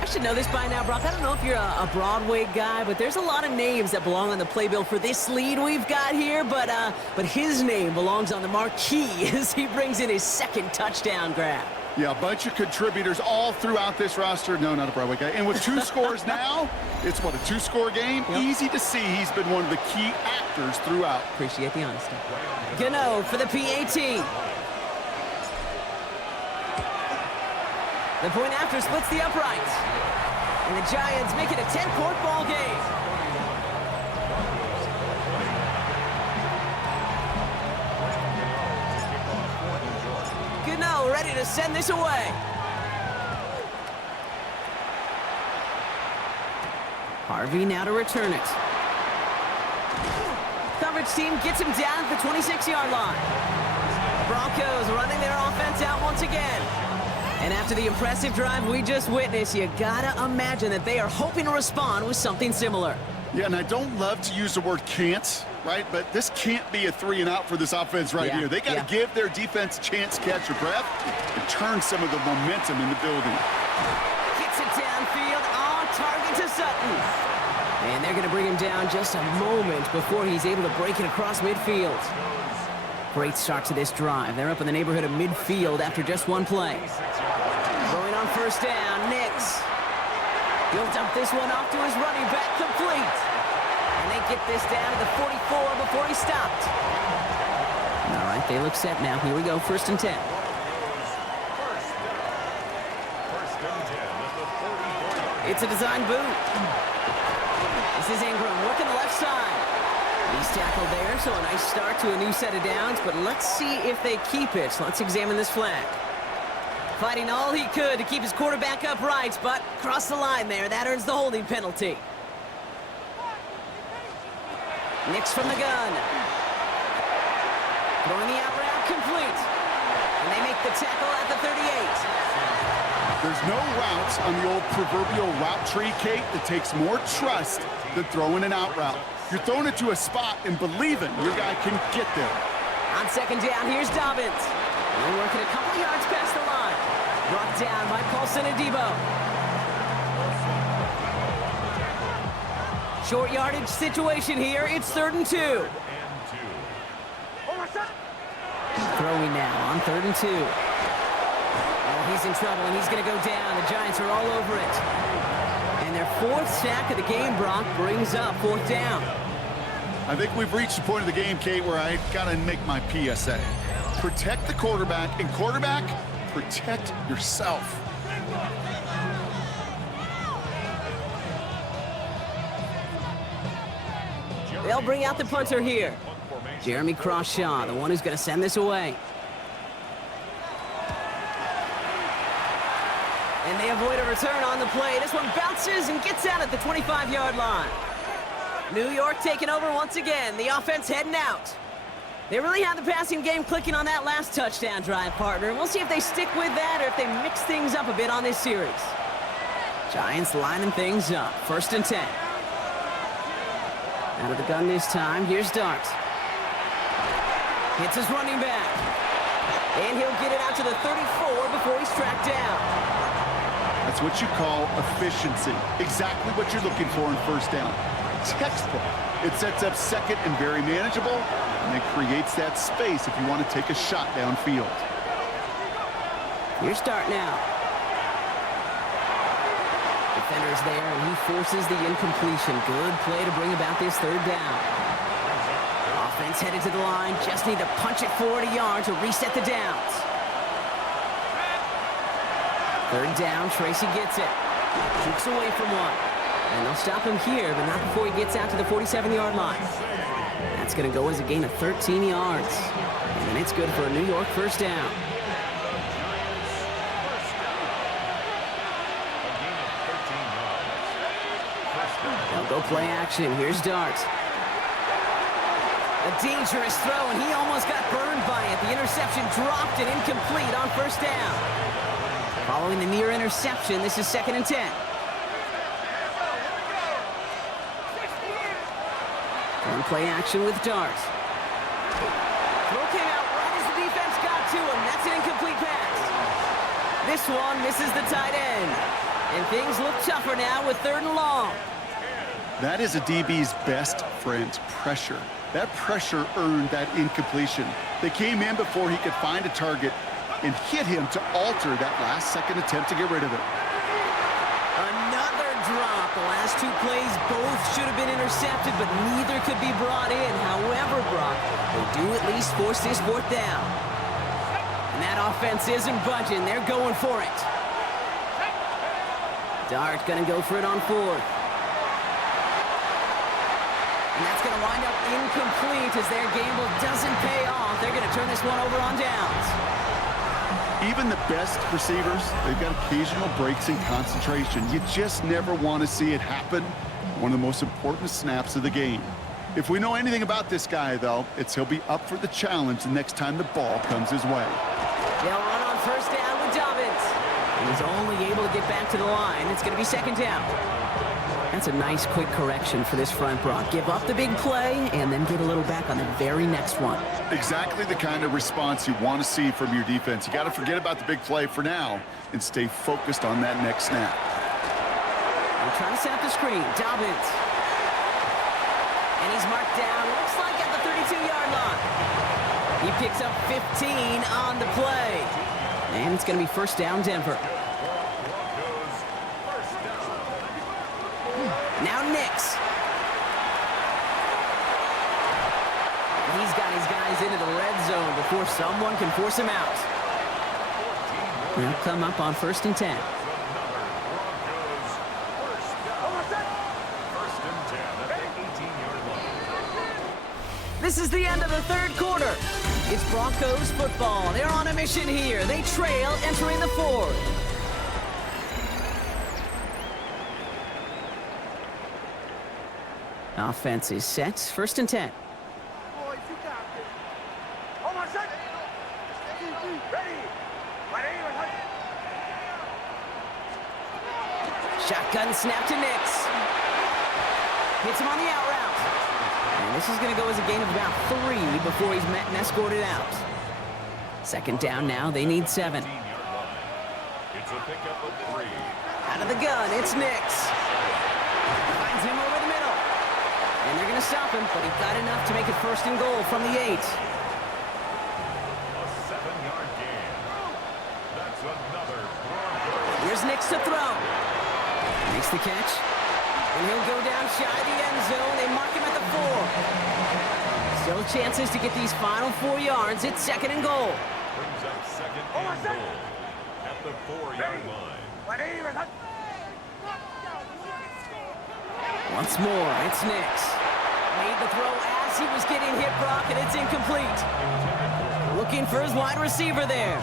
I should know this by now, Brock. I don't know if you're a Broadway guy, but there's a lot of names that belong on the playbill for this lead we've got here. But his name belongs on the marquee as he brings in his 2nd touchdown grab. Yeah, a bunch of contributors all throughout this roster. No, not a Broadway guy. And with 2 scores now, it's what, a 2-score game? Yep. Easy to see he's been one of the key actors throughout. Appreciate the honesty. Gano for the PAT. The point after splits the uprights. And the Giants make it a 10-point ball game. Gano ready to send this away. Harvey now to return it. Coverage team gets him down at the 26-yard line. Broncos running their offense out once again. And after the impressive drive we just witnessed, you gotta imagine that they are hoping to respond with something similar. Yeah, and I don't love to use the word can't, right? But this can't be a 3-and-out for this offense right here. They got to give their defense a chance to catch their breath and turn some of the momentum in the building. Gets it downfield on target to Sutton. And they're going to bring him down just a moment before he's able to break it across midfield. Great start to this drive. They're up in the neighborhood of midfield after just one play. Throwing on 1st down, Nix. He'll dump this one off to his running back, complete. And they get this down to the 44 before he stopped. All right, they look set now. Here we go, 1st and 10. It's a design boot. This is Ingram working the left side. He's tackled there, so a nice start to a new set of downs, but let's see if they keep it. So let's examine this flag. Fighting all he could to keep his quarterback upright, but crossed the line there. That earns the holding penalty. Nix from the gun. Throwing the out route complete. And they make the tackle at the 38. There's no routes on the old proverbial route tree, Kate, that takes more trust than throwing an out route. You're throwing it to a spot and believing your guy can get there. On 2nd down, here's Dobbins. They're working a couple yards past the line. Brought down by Paulson and Debo. Short yardage situation here. It's 3rd and 2. Throwing now on 3rd and 2. Oh, he's in trouble, and he's going to go down. The Giants are all over it. And their 4th sack of the game, Brock, brings up 4th down. I think we've reached the point of the game, Kate, where I got to make my PSA. Protect the quarterback, and quarterback, protect yourself. They'll bring out the punter here. Jeremy Crawshaw, the one who's going to send this away. And they avoid a return on the play. This one bounces and gets out at the 25-yard line. New York taking over once again. The offense heading out. They really had the passing game clicking on that last touchdown drive, partner. We'll see if they stick with that or if they mix things up a bit on this series. Giants lining things up. 1st and 10. Out of the gun this time. Here's Dart. Hits his running back. And he'll get it out to the 34 before he's tracked down. That's what you call efficiency. Exactly what you're looking for in 1st down. Textbook. It sets up 2nd and very manageable, and it creates that space if you want to take a shot downfield. Here's Dart now. Defender's there, and he forces the incompletion. Good play to bring about this 3rd down. Offense headed to the line. Just need to punch it 40 yards to reset the downs. 3rd down, Tracy gets it. Jukes away from one. And they'll stop him here, but not before he gets out to the 47-yard line. That's going to go as a gain of 13 yards. And it's good for a New York 1st down. They'll go play action. Here's Dart. A dangerous throw, and he almost got burned by it. The interception dropped and incomplete on 1st down. Following the near interception, this is 2nd and 10. Run play action with Dart. Throw came out right as the defense got to him. That's an incomplete pass. This one misses the tight end. And things look tougher now with 3rd and long. That is a DB's best friend, pressure. That pressure earned that incompletion. They came in before he could find a target and hit him to alter that last-second attempt to get rid of it. Another drop. The last 2 plays both should have been intercepted, but neither could be brought in. However, Brock, they do at least force this 4th down. And that offense isn't budging. They're going for it. Dart gonna go for it on 4th. And that's gonna wind up incomplete as their gamble doesn't pay off. They're gonna turn this one over on downs. Even the best receivers, they've got occasional breaks in concentration. You just never want to see it happen. One of the most important snaps of the game. If we know anything about this guy, though, it's he'll be up for the challenge the next time the ball comes his way. They'll run on 1st down with Dobbins. He's only able to get back to the line. It's going to be 2nd down. That's a nice, quick correction for this front, Brock. Give up the big play and then get a little back on the very next one. Exactly the kind of response you want to see from your defense. You got to forget about the big play for now and stay focused on that next snap. They're trying to set up the screen. Dobbins. And he's marked down, looks like at the 32-yard line. He picks up 15 on the play. And it's going to be 1st down, Denver. Now Nix. He's got his guys into the red zone before someone can force him out. They'll come up on 1st and 10. This is the end of the 3rd quarter. It's Broncos football. They're on a mission here. They trail entering the 4th. Offense is set. 1st and 10. Shotgun snap to Nix. Hits him on the out route. And this is going to go as a gain of about 3 before he's met and escorted out. 2nd down now. They need 7. It's a pickup of 3. Out of the gun, it's Nix. Finds him over the middle. And they're going to stop him, but he got enough to make it 1st and goal from the 8. A 7-yard gain. That's another Broncos. Here's Nix to throw. Makes the catch. And he'll go down shy of the end zone. They mark him at the 4. Still chances to get these final 4 yards. It's 2nd and goal. Brings up 2nd and goal at the 4-yard line. Once more, it's Nix. Made the throw as he was getting hit, Brock, and it's incomplete. Looking for his wide receiver there.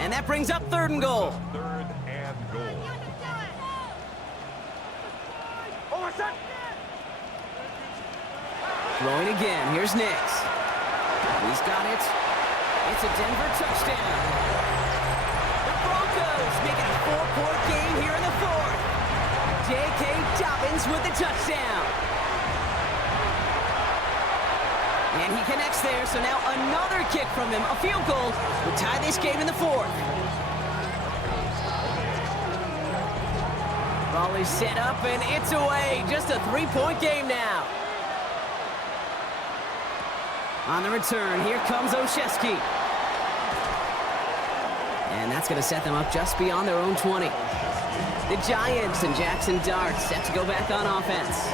And that brings up 3rd and goal. 3rd and goal. Throwing again. Here's Nix. He's got it. It's a Denver touchdown. The Broncos make it a 4-point game here in the fourth. J.K. Dobbins with the touchdown. And he connects there, so now another kick from him. A field goal would tie this game in the fourth. Ball is set up, and it's away. Just a 3-point game now. On the return, here comes Olszewski. And that's going to set them up just beyond their own 20. The Giants and Jackson Dart set to go back on offense.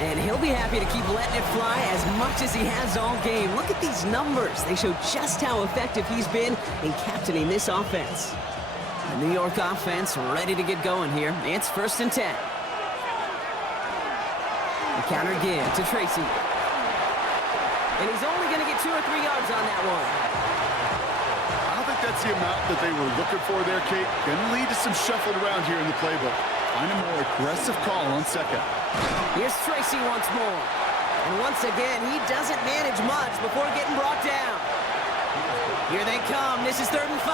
And he'll be happy to keep letting it fly as much as he has all game. Look at these numbers. They show just how effective he's been in captaining this offense. The New York offense ready to get going here. It's 1st and 10. The counter again to Tracy. And he's only going to get 2 or 3 yards on that one. I don't think that's the amount that they were looking for there, Kate. Going to lead to some shuffling around here in the playbook. Find a more aggressive call on second. Here's Tracy once more. And once again, he doesn't manage much before getting brought down. Here they come. This is 3rd and 5.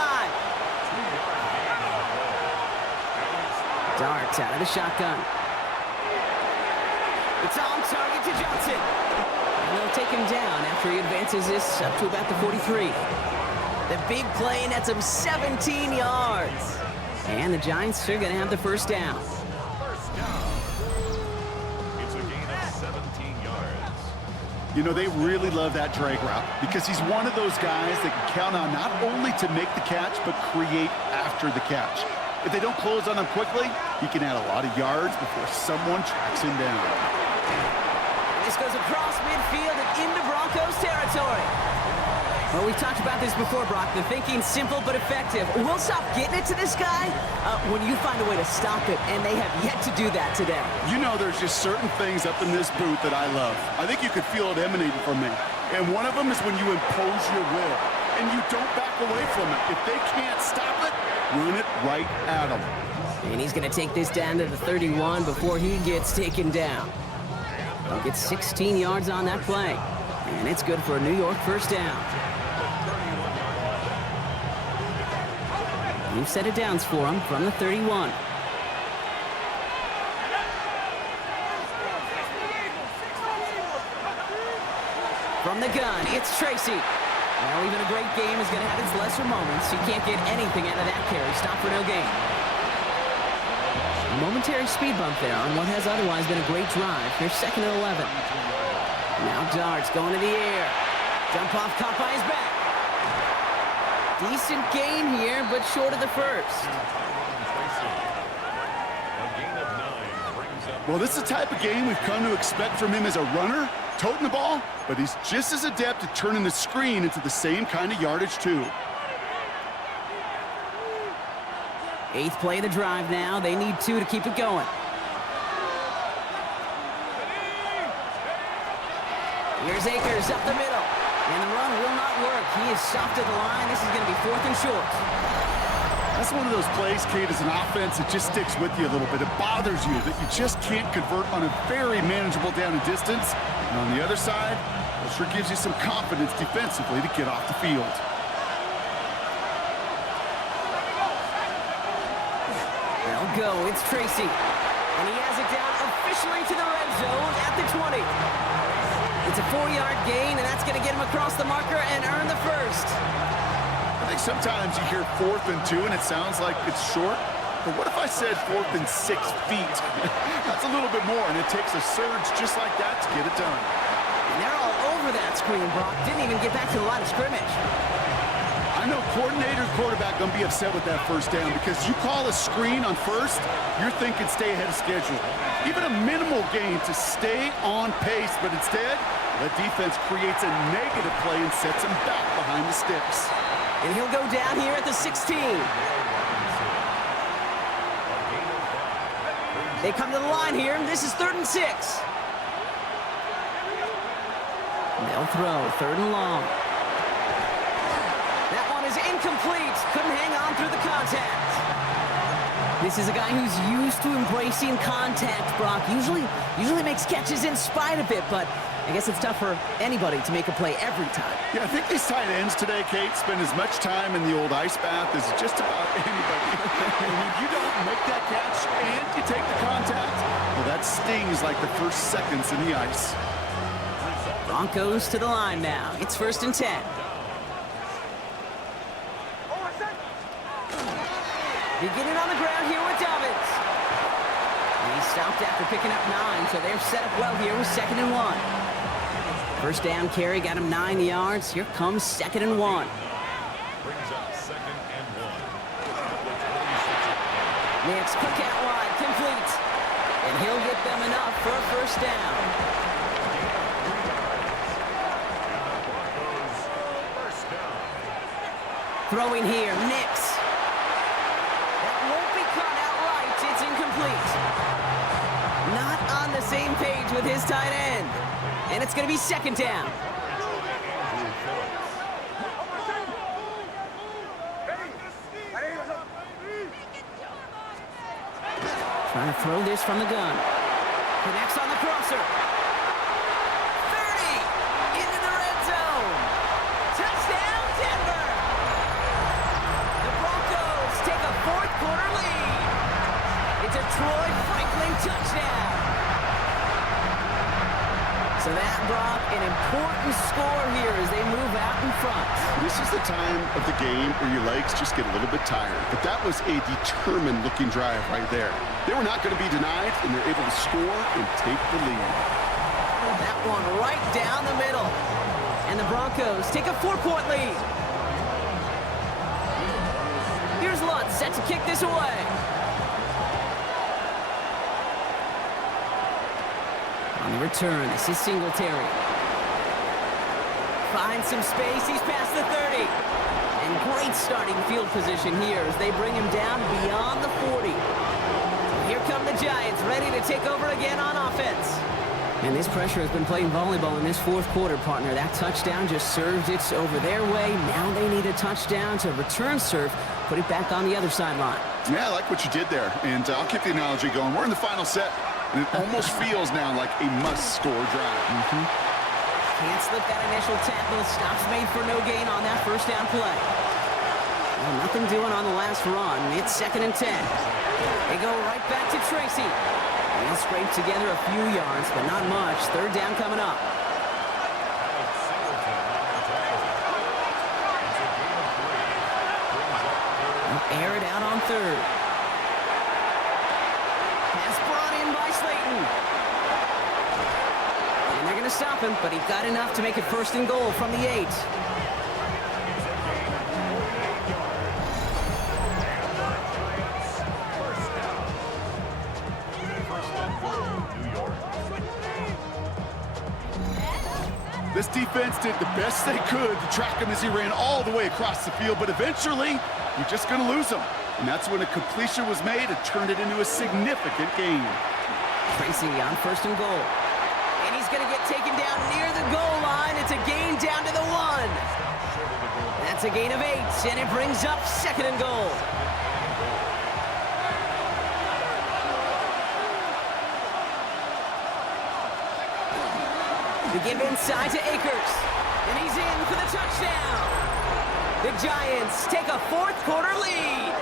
Dart out of the shotgun. It's on target to Johnson. And they'll take him down after he advances this up to about the 43. The big play nets him 17 yards. And the Giants are going to have the first down. It's a gain of 17 yards. You know, they really love that drag route because he's one of those guys that can count on not only to make the catch, but create after the catch. If they don't close on him quickly, he can add a lot of yards before someone tracks him down. This goes across midfield and into Broncos territory. Well, we've talked about this before, Brock. The thinking's simple but effective. We'll stop getting it to this guy when you find a way to stop it, and they have yet to do that today. You know, there's just certain things up in this booth that I love. I think you could feel it emanating from me. And one of them is when you impose your will, and you don't back away from it. If they can't stop it, run it right at them. And he's going to take this down to the 31 before he gets taken down. He'll get 16 yards on that play. And it's good for a New York first down. New set of downs for him from the 31. From the gun, it's Tracy. Well, even a great game is going to have its lesser moments. You can't get anything out of that carry. Stop for no gain. A momentary speed bump there on what has otherwise been a great drive. Here's 2nd and 11. Now Dart's going to the air. Jump off, caught by his back. Decent gain here, but short of the first. Well, this is the type of game we've come to expect from him as a runner, toting the ball, but he's just as adept at turning the screen into the same kind of yardage, too. 8th play of the drive now. They need 2 to keep it going. Here's Akers up the middle. And the run will not work. He is soft at the line. This is going to be 4th and short. That's one of those plays, Kate, as an offense that just sticks with you a little bit. It bothers you that you just can't convert on a very manageable down and distance. And on the other side, it sure gives you some confidence defensively to get off the field. They'll go. It's Tracy. And he has it down officially to the red zone at the 20. It's a 4-yard gain, and that's going to get him across the marker and earn the first. I think sometimes you hear 4th and 2, and it sounds like it's short. But what if I said 4th and 6 feet? That's a little bit more, and it takes a surge just like that to get it done. And they're all over that screen, Brock. Didn't even get back to the line of scrimmage. I know coordinator and quarterback going to be upset with that first down because you call a screen on first, you're thinking stay ahead of schedule. Even a minimal gain to stay on pace, but instead, the defense creates a negative play and sets him back behind the sticks. And he'll go down here at the 16. They come to the line here. This is 3rd and 6. They'll throw 3rd and long. That one is incomplete. Couldn't hang on through the contact. This is a guy who's used to embracing contact, Brock. Usually makes catches in spite of it, but I guess it's tough for anybody to make a play every time. Yeah, I think these tight ends today, Kate, spend as much time in the old ice bath as just about anybody. And when you don't make that catch and you take the contact, well, that stings like the first seconds in the ice. Broncos to the line now. It's 1st and 10. Beginning on the ground here with Dobbins. And he stopped after picking up 9, so they're set up well here with 2nd and 1. First down carry got him 9 yards. Here comes 2nd and 1. Brings up 2nd and 1. Nix, quick out wide, complete. And he'll get them enough for a first down. First down. Throwing here, Nix. That won't be caught outright. It's incomplete. Not on the same page with his tight end. And it's going to be 2nd down. Trying to throw this from the gun. Connects on the crosser. 30! Into the red zone. Touchdown, Denver! The Broncos take a 4th quarter lead. It's a Troy Franklin touchdown. So that brought an important score here as they move out in front. This is the time of the game where your legs just get a little bit tired. But that was a determined-looking drive right there. They were not going to be denied, and they're able to score and take the lead. That one right down the middle. And the Broncos take a 4-point lead. Here's Lutz set to kick this away. On the return, this is Singletary. Finds some space, he's past the 30. And great starting field position here as they bring him down beyond the 40. Here come the Giants, ready to take over again on offense. And this pressure has been playing volleyball in this 4th quarter, partner. That touchdown just served it over their way. Now they need a touchdown to return serve, put it back on the other sideline. Yeah, I like what you did there. And I'll keep the analogy going. We're in the final set, and it almost feels now like a must-score drive. Can't slip that initial tackle. Stops made for no gain on that first down play. Well, nothing doing on the last run. It's 2nd and 10. They go right back to Tracy. He'll scrape together a few yards, but not much. 3rd down coming up. Air it out on 3rd. Pass brought in by Slayton. And they're going to stop him, but he got enough to make it 1st and goal from the 8. This defense did the best they could to track him as he ran all the way across the field, but eventually, you're just going to lose him. And that's when a completion was made and turned it into a significant gain. Tracy on 1st and goal. And he's going to get taken down near the goal line. It's a gain down to the 1. That's a gain of 8, and it brings up 2nd and goal. The give inside to Akers. And he's in for the touchdown. The Giants take a 4th quarter lead.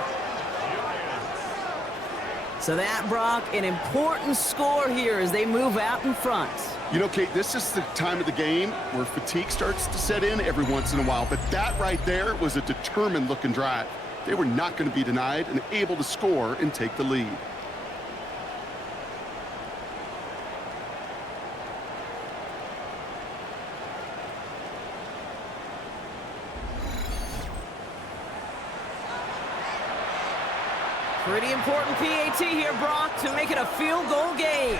So that brought an important score here as they move out in front. You know, Kate, this is the time of the game where fatigue starts to set in every once in a while, but that right there was a determined-looking drive. They were not going to be denied and able to score and take the lead. Pretty important PAT here, Brock, to make it a field goal game.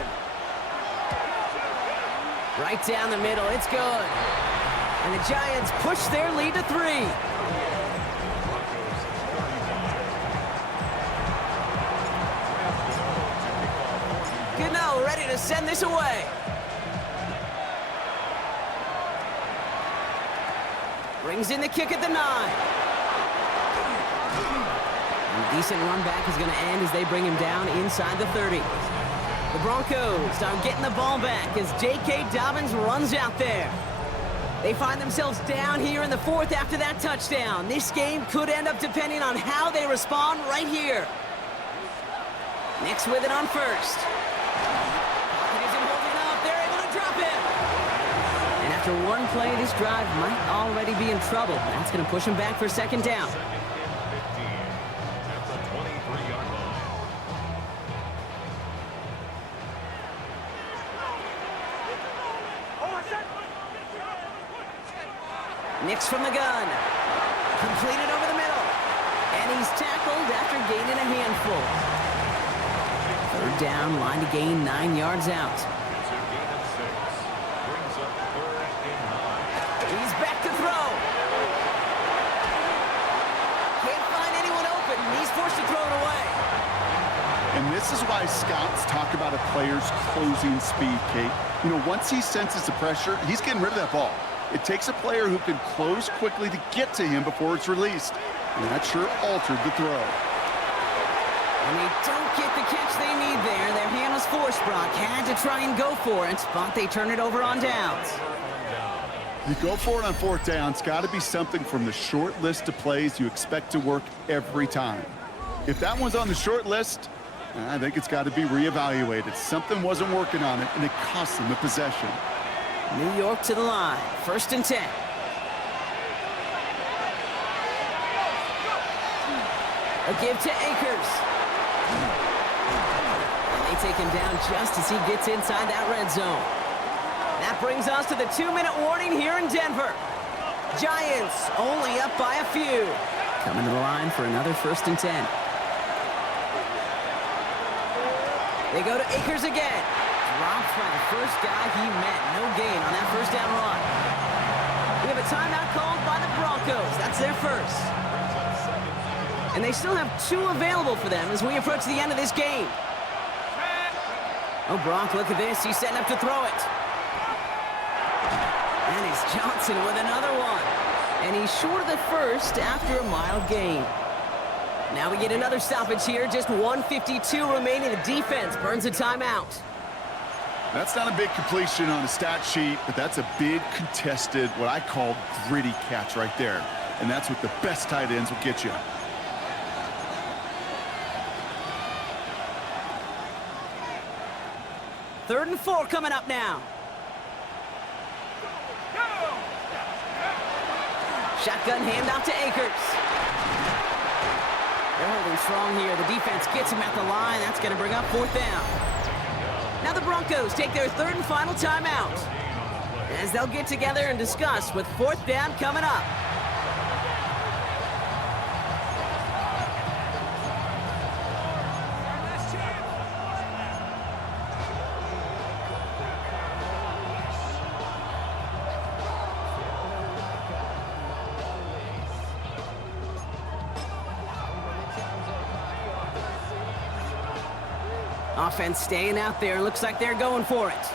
Right down the middle, it's good. And the Giants push their lead to 3. Gano ready to send this away. Brings in the kick at the 9. And a decent run back is going to end as they bring him down inside the 30. The Broncos are getting the ball back as J.K. Dobbins runs out there. They find themselves down here in the fourth after that touchdown. This game could end up depending on how they respond right here. Nix with it on first. Pocket isn't holding up. They're able to drop him. And after one play, this drive might already be in trouble. That's going to push him back for second down. Second and 15 at the 23-yard line. Nix from the gun. Completed over the middle. And he's tackled after gaining a handful. Third down, line to gain 9 yards out. It's a gain of 6. Brings up 3rd and 9. He's back to throw. Can't find anyone open. He's forced to throw it away. And this is why scouts talk about a player's closing speed, Kate. You know, once he senses the pressure, he's getting rid of that ball. It takes a player who can close quickly to get to him before it's released. And that sure altered the throw. And they don't get the catch they need there. Their hand was forced, Brock. Had to try and go for it, but they turn it over on downs. You go for it on fourth down. It's got to be something from the short list of plays you expect to work every time. If that one's on the short list, I think it's got to be reevaluated. Something wasn't working on it, and it cost them the possession. New York to the line. 1st and 10. A give to Akers. And they take him down just as he gets inside that red zone. That brings us to the 2-minute warning here in Denver. Giants only up by a few. Coming to the line for another 1st and 10. They go to Akers again. Dropped by the first guy he met. No gain on that first down run. We have a timeout called by the Broncos. That's their first. And they still have 2 available for them as we approach the end of this game. Oh, Brock, look at this. He's setting up to throw it. And it's Johnson with another one. And he's short of the first after a mild gain. Now we get another stoppage here. Just 1:52 remaining. The defense burns a timeout. That's not a big completion on the stat sheet, but that's a big contested, what I call gritty catch right there. And that's what the best tight ends will get you. Third and 4 coming up now. Shotgun handoff to Akers. They're holding strong here. The defense gets him at the line. That's going to bring up 4th down. Now the Broncos take their 3rd and final timeout as they'll get together and discuss with 4th down coming up. Offense staying out there. Looks like they're going for it.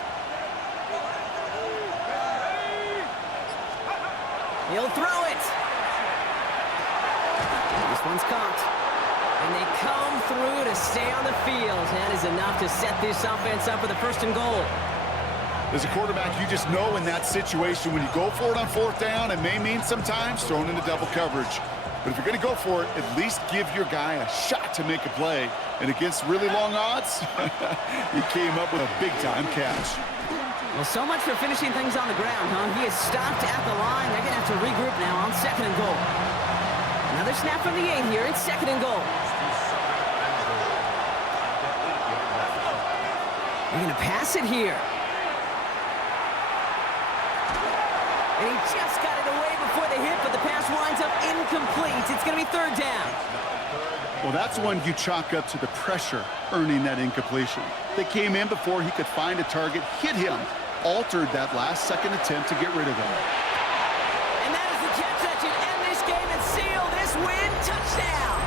He'll throw it. This one's caught. And they come through to stay on the field. That is enough to set this offense up for the 1st and goal. As a quarterback, you just know in that situation when you go for it on 4th down, it may mean sometimes throwing into double coverage. But if you're going to go for it, at least give your guy a shot to make a play. And against really long odds, he came up with a big-time catch. Well, so much for finishing things on the ground, huh? He is stopped at the line. They're going to have to regroup now on 2nd and goal. Another snap from the 8 here. It's 2nd and goal. They're going to pass it here. And he just got it away before the hit, but the pass winds up incomplete. It's going to be 3rd down. Well, that's one you chalk up to the pressure earning that incompletion. They came in before he could find a target, hit him, altered that last-second attempt to get rid of him. And that is the catch that should end this game and seal this win. Touchdown!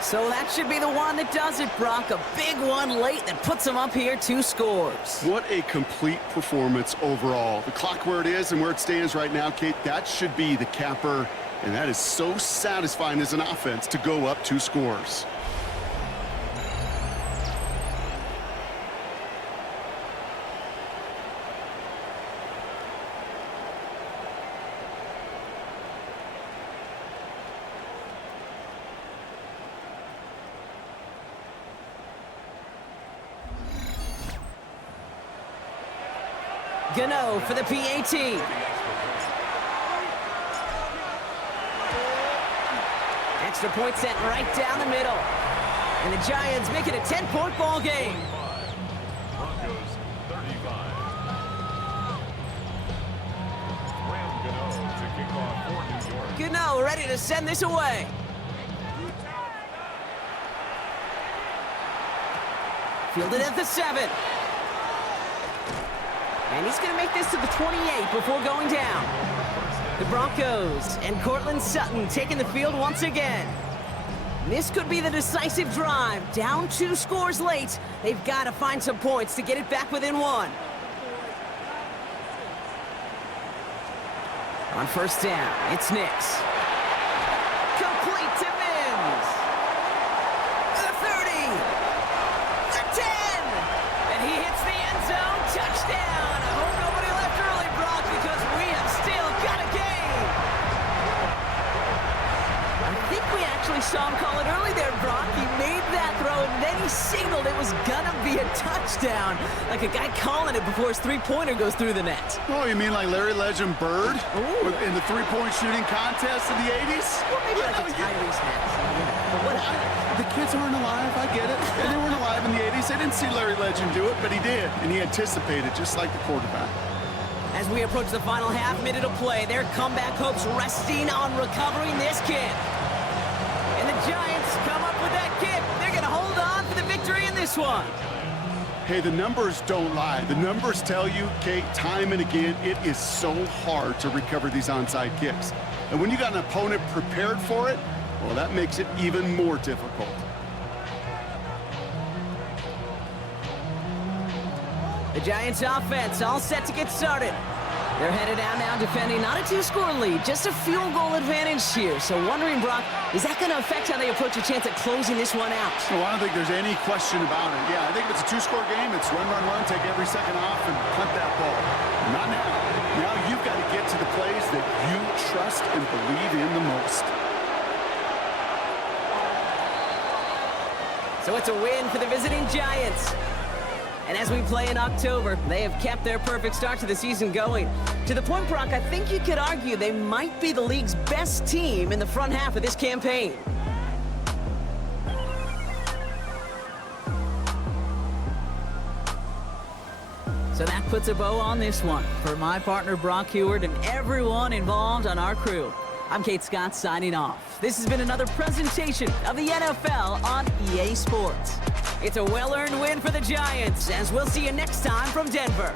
So that should be the one that does it, Brock. A big one late that puts them up here 2 scores. What a complete performance overall. The clock where it is and where it stands right now, Kate, that should be the capper. And that is so satisfying as an offense to go up 2 scores. Gano for the PAT. Extra point sent right down the middle. And the Giants make it a 10-point ball game. Broncos 35. Ram Gano to kick off for New York. Gano ready to send this away. Fielded at the 7. And he's going to make this to the 28 before going down. The Broncos and Cortland Sutton taking the field once again. This could be the decisive drive. Down 2 scores late. They've got to find some points to get it back within 1. On first down, it's Nix. Complete to Mims. The 30. The 10. And he hits the end zone. Touchdown. I hope nobody left early, Brock, because we have still got a game. I think we actually saw him call it early there, Brock. He made that throw, and then he signaled it was gonna be a touchdown. Like a guy calling it before his three-pointer goes through the net. Oh, you mean like Larry Legend Bird? Ooh. In the three-point shooting contest in the 80s? Well, maybe like a Tyrese Maxey, but whatever. The kids aren't alive, I get it. And they weren't alive in the 80s. They didn't see Larry Legend do it, but he did. And he anticipated, just like the quarterback. As we approach the final half minute of play, their comeback hopes resting on recovering this kick. And the Giants come up with that kick. They're going to hold on for the victory in this one. Hey, the numbers don't lie. The numbers tell you, Kate, time and again, it is so hard to recover these onside kicks. And when you got an opponent prepared for it, well, that makes it even more difficult. The Giants offense all set to get started. They're headed out now defending not a 2-score lead, just a field goal advantage here. So wondering, Brock, is that going to affect how they approach a chance at closing this one out? Well, I don't think there's any question about it. Yeah, I think if it's a 2-score game, it's run, run, run, take every second off, and punt that ball. Not now. Now you've got to get to the plays that you trust and believe in the most. So it's a win for the visiting Giants. And as we play in October, they have kept their perfect start to the season going. To the point, Brock, I think you could argue they might be the league's best team in the front half of this campaign. So that puts a bow on this one. For my partner, Brock Heward, and everyone involved on our crew, I'm Kate Scott signing off. This has been another presentation of the NFL on EA Sports. It's a well-earned win for the Giants, as we'll see you next time from Denver.